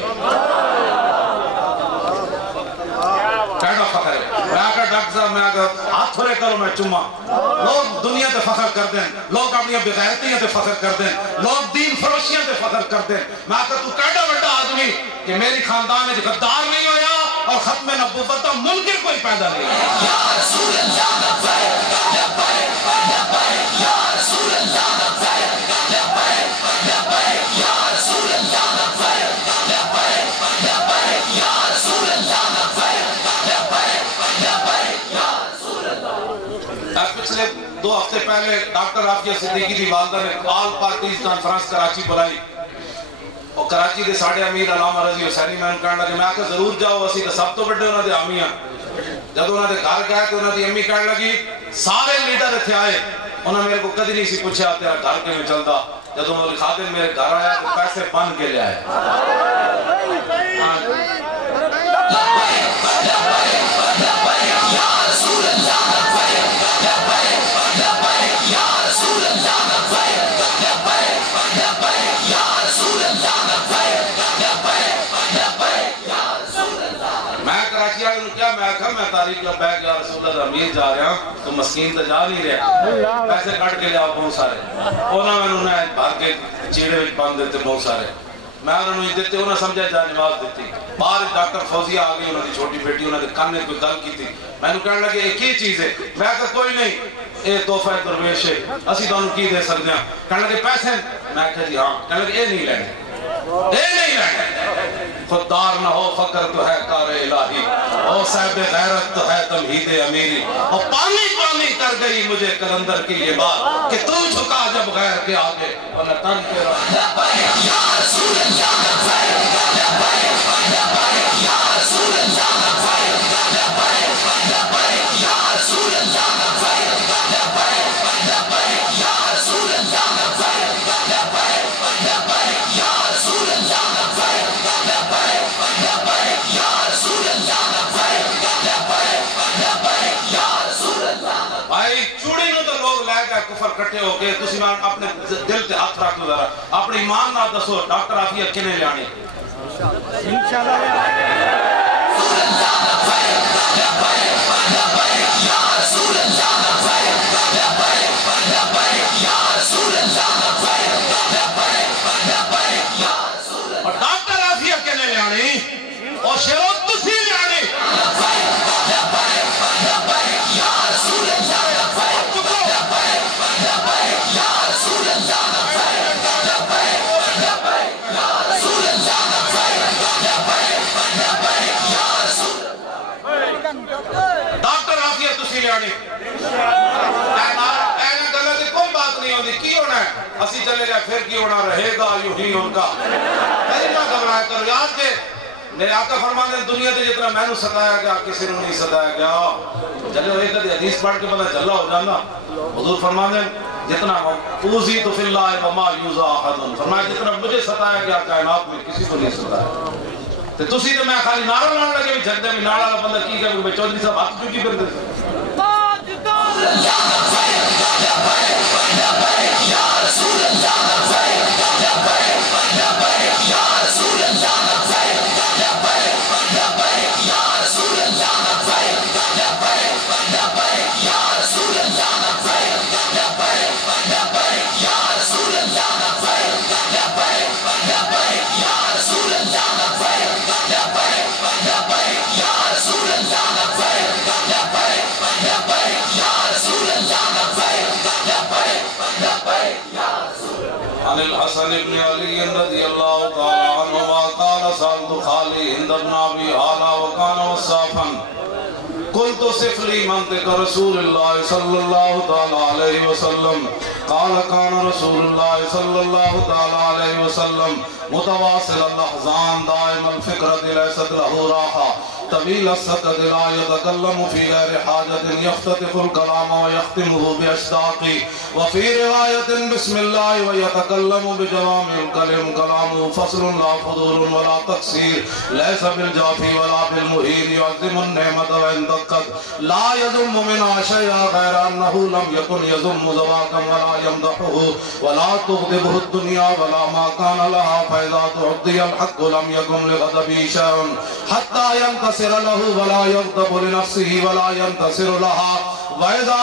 کہنا فخر ہے۔ میں آکر ڈاکٹر صاحب میں آکر ہاتھ تھوڑے کرو میں چمہ۔ لوگ دنیا تے فخر کر دیں، لوگ اپنی بغیرتیاں تے فخر کر دیں، لوگ دین فروشیاں تے فخر کر دیں۔ میں آکر تو کہنا بڑا آدمی کہ میری خاندان میں غدار نہیں ہویا اور ختم نبوت کا منکر کوئی پیدا نہیں ہویا۔ یا رسول اللہ لبیک لبیک لبیک یا رسول اللہ لبیک لبیک لبیک یا رسول اللہ لبیک لبیک لبیک یا رسول اللہ لبیک لبیک لبیک یا رسول اللہ۔ پچھلے 2 ہفتے پہلے ڈاکٹر عافیہ صدیقی دی والدہ نے آل پارٹیز کانفرنس کراچی بلائی اور کراچی دے ساڑھے امیر علامہ رضی حسینی میں کہنے لگے میں آکے ضرور جاؤ اسی تو سب تو بڑے انہوں نے آمیاں جب انہوں نے گھر گئے تو انہوں نے امی کہنے لگی سارے لیڈر تھے آئے انہوں نے میرے کو کدی نہیں سی پوچھا تیرا گھر کے میں چلتا جب انہوں نے خادم میرے گھر آیا تو پیسے بن کے لے آئے میں تاریخ کا بیگ یا رسول اللہ امیر جا رہا ہوں تو مسکین تو جا نہیں رہا پیسے کٹ کے لیا بہت سارے انہوں نے انہیں بھر کے چیڑے وچ بند دیتے بہت سارے میں انہوں نے دیتے انہوں نے سمجھا جا نماز دیتی باہر ڈاکٹر فوزیہ آگئی انہوں نے چھوٹی بیٹی انہوں نے کان نے کوئی گل کی تھی میں نے کہنے لگے ایک ہی چیز ہے میں کہا کوئی نہیں اے تحفہ درویش ہے اسی تو انہوں کی دے سکتے ہیں کہنے لگے پیسے میں کہا جی ہاں کہنے لگے اے نہیں لینے اے نہیں لینے خوددار نہ ہو فقر تو ہے کار الہی اور صاحب غیرت تو ہے تمہید امیری اور پانی پانی کر گئی مجھے کلندر کی یہ بات کہ تو جھکا جب غیر کے آگے اور نہ تن کے رہا یا رسول اللہ یا رسول اللہ یا رسول اللہ کفر کٹھے ہو کے تسی مان اپنے دل تے ہاتھ رکھ لو ذرا اپنی ایمان نہ دسو ڈاکٹر عافیہ کنے لیانی انشاءاللہ اور ڈاکٹر عافیہ کنے لیانی اور شیرو تسی لیانی ڈاکٹر عافیہ تسی لیانی اینا گلہ دی کوئی بات نہیں ہوندی کی ہونا ہے اسی چلے گیا پھر کی ہونا رہے گا یوں ہی ان کا اینا گھبرایا کرو یاد کے میرے آقا فرمانے دنیا تے جتنا میں نے ستایا گیا کسی نے نہیں ستایا گیا چلے ہوئے کدی حدیث پڑھ کے پتہ چلا ہو جانا حضور فرمانے جتنا اوزی تو فی اللہ وما یوزا احد فرمایا جتنا مجھے ستایا گیا کائنات میں کسی کو نہیں ستایا تو تسی تو میں خالی نعرہ لانے لگے بھی جھڑتے میں نعرہ بندہ کی کرے کہ چودھری صاحب ہاتھ کیوں کی کرتے یا رسول اللہ الحسن بن علي رضي الله تعالى عنهما قال سألت خالي هند بن أبي هالة وكان وصافا قلت صف لي منطق رسول الله صلى الله تعالى عليه وسلم قال كان رسول الله صلى الله تعالى عليه وسلم متواصل الأحزان دائم الفكرة ليست له راحة طويل السكت لا يتكلم في غير حاجة يفتتح الكلام ويختمه بأشتاق وفي رواية بسم الله ويتكلم بجوامع الكلم كلامه فصل لا فضول ولا تقصير ليس بالجافي ولا بالمهين يعظم النعمة وإن دقت لا يذم منها شيئا غير أنه لم يكن يذم زواكا ولا يمدحه ولا تغضبه الدنيا ولا ما كان لها فإذا تعطي الحق لم يكن لغضبه شيء حتى ينتصر له ولا يغضب لنفسه ولا ينتصر لها وإذا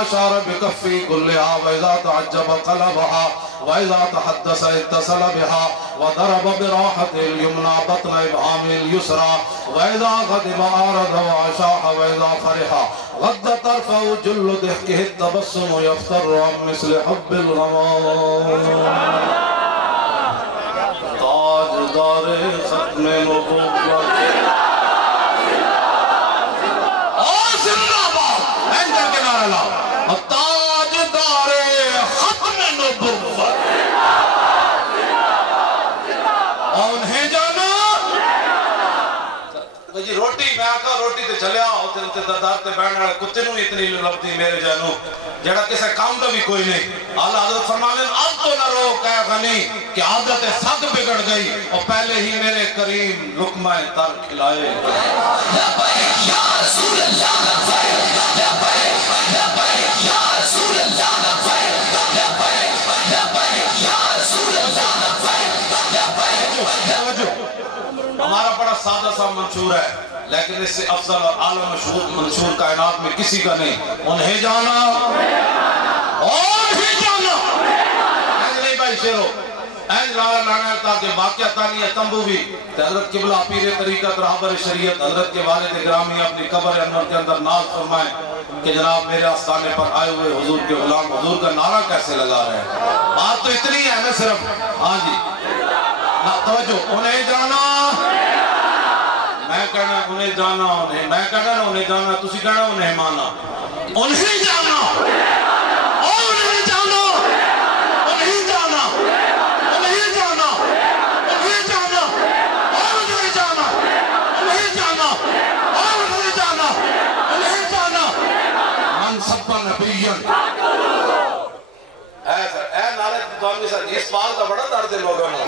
أشار بكفه كلها وإذا تعجب قلبها وإذا تحدث اتصل بها وضرب براحته اليمنى بطن إبهامه اليسرى وإذا غضب أعرض وأشاح وإذا فرح غض طرفه جل ضحكه التبسم يفتر عن مثل حب الغمام تاجدار ختم نبوت تاجدار ختم نبوت انہیں جانا جی روٹی میں آکا روٹی تے چلیا ہوتے دردار تے بیٹھنے والے کتے نو اتنی لبتی میرے جانو جڑا کسے کام دا بھی کوئی نہیں اعلیٰ حضرت فرمانے اب تو نہ رو کہ غنی کہ عادت صد بگڑ گئی اور پہلے ہی میرے کریم لقمہ تر کھلائے لبیک یا رسول اللہ لبیک لبیک لبیک یا رسول اللہ لبیک لبیک لبیک یا رسول اللہ لبیک ہمارا بڑا سادہ سا منشور ہے لیکن اس سے افضل اور اعلیٰ منشور کائنات میں کسی کا نہیں انہیں جانا اور ہی جانا ایج نہیں بھائی شیرو ایج لالا لانا تاکہ واقعہ تانی ہے تنبو بھی حضرت قبلہ پیر طریقت رہبر شریعت حضرت کے والد گرامی اپنی قبر انور کے اندر ناز فرمائیں کہ جناب میرے آستانے پر آئے ہوئے حضور کے غلام حضور کا نعرہ کیسے لگا رہے ہیں بات تو اتنی ہے میں صرف ہاں جی توجہ انہیں جانا میں کہنا انہیں جانا انہیں میں کہنا انہیں جانا تسی کہنا انہیں مانا انہیں جانا انہیں جانا انہیں جانا انہیں جانا انہیں جانا انہیں جانا انہیں جانا انہیں جانا انہیں جانا من سب نبیًا اے نعرہ دوانی سر اس بات کا بڑا درد ہے لوگوں نے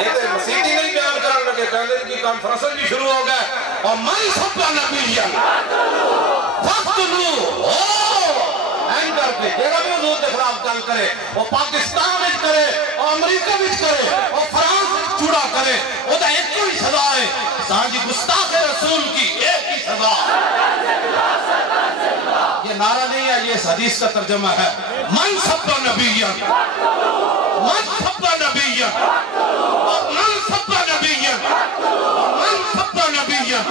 یہ تو مسیحی نہیں بیان کرنے لگے کہنے کی کانفرنسل بھی شروع ہو گئے اور من سب نبیًا فقتلو این کر کے جگہ بھی حضور کے خلاف گل کرے وہ پاکستان وچ کرے اور امریکہ وچ کرے اور فرانس وچ چوڑا کرے وہ تو ایک ہی سزا ہے سانجی گستاخ رسول کی ایک ہی سزا یہ نعرہ نہیں ہے یہ اس حدیث کا ترجمہ ہے من سب نبیًا من سب نبیًا من سب نبیًا من سب نبیًا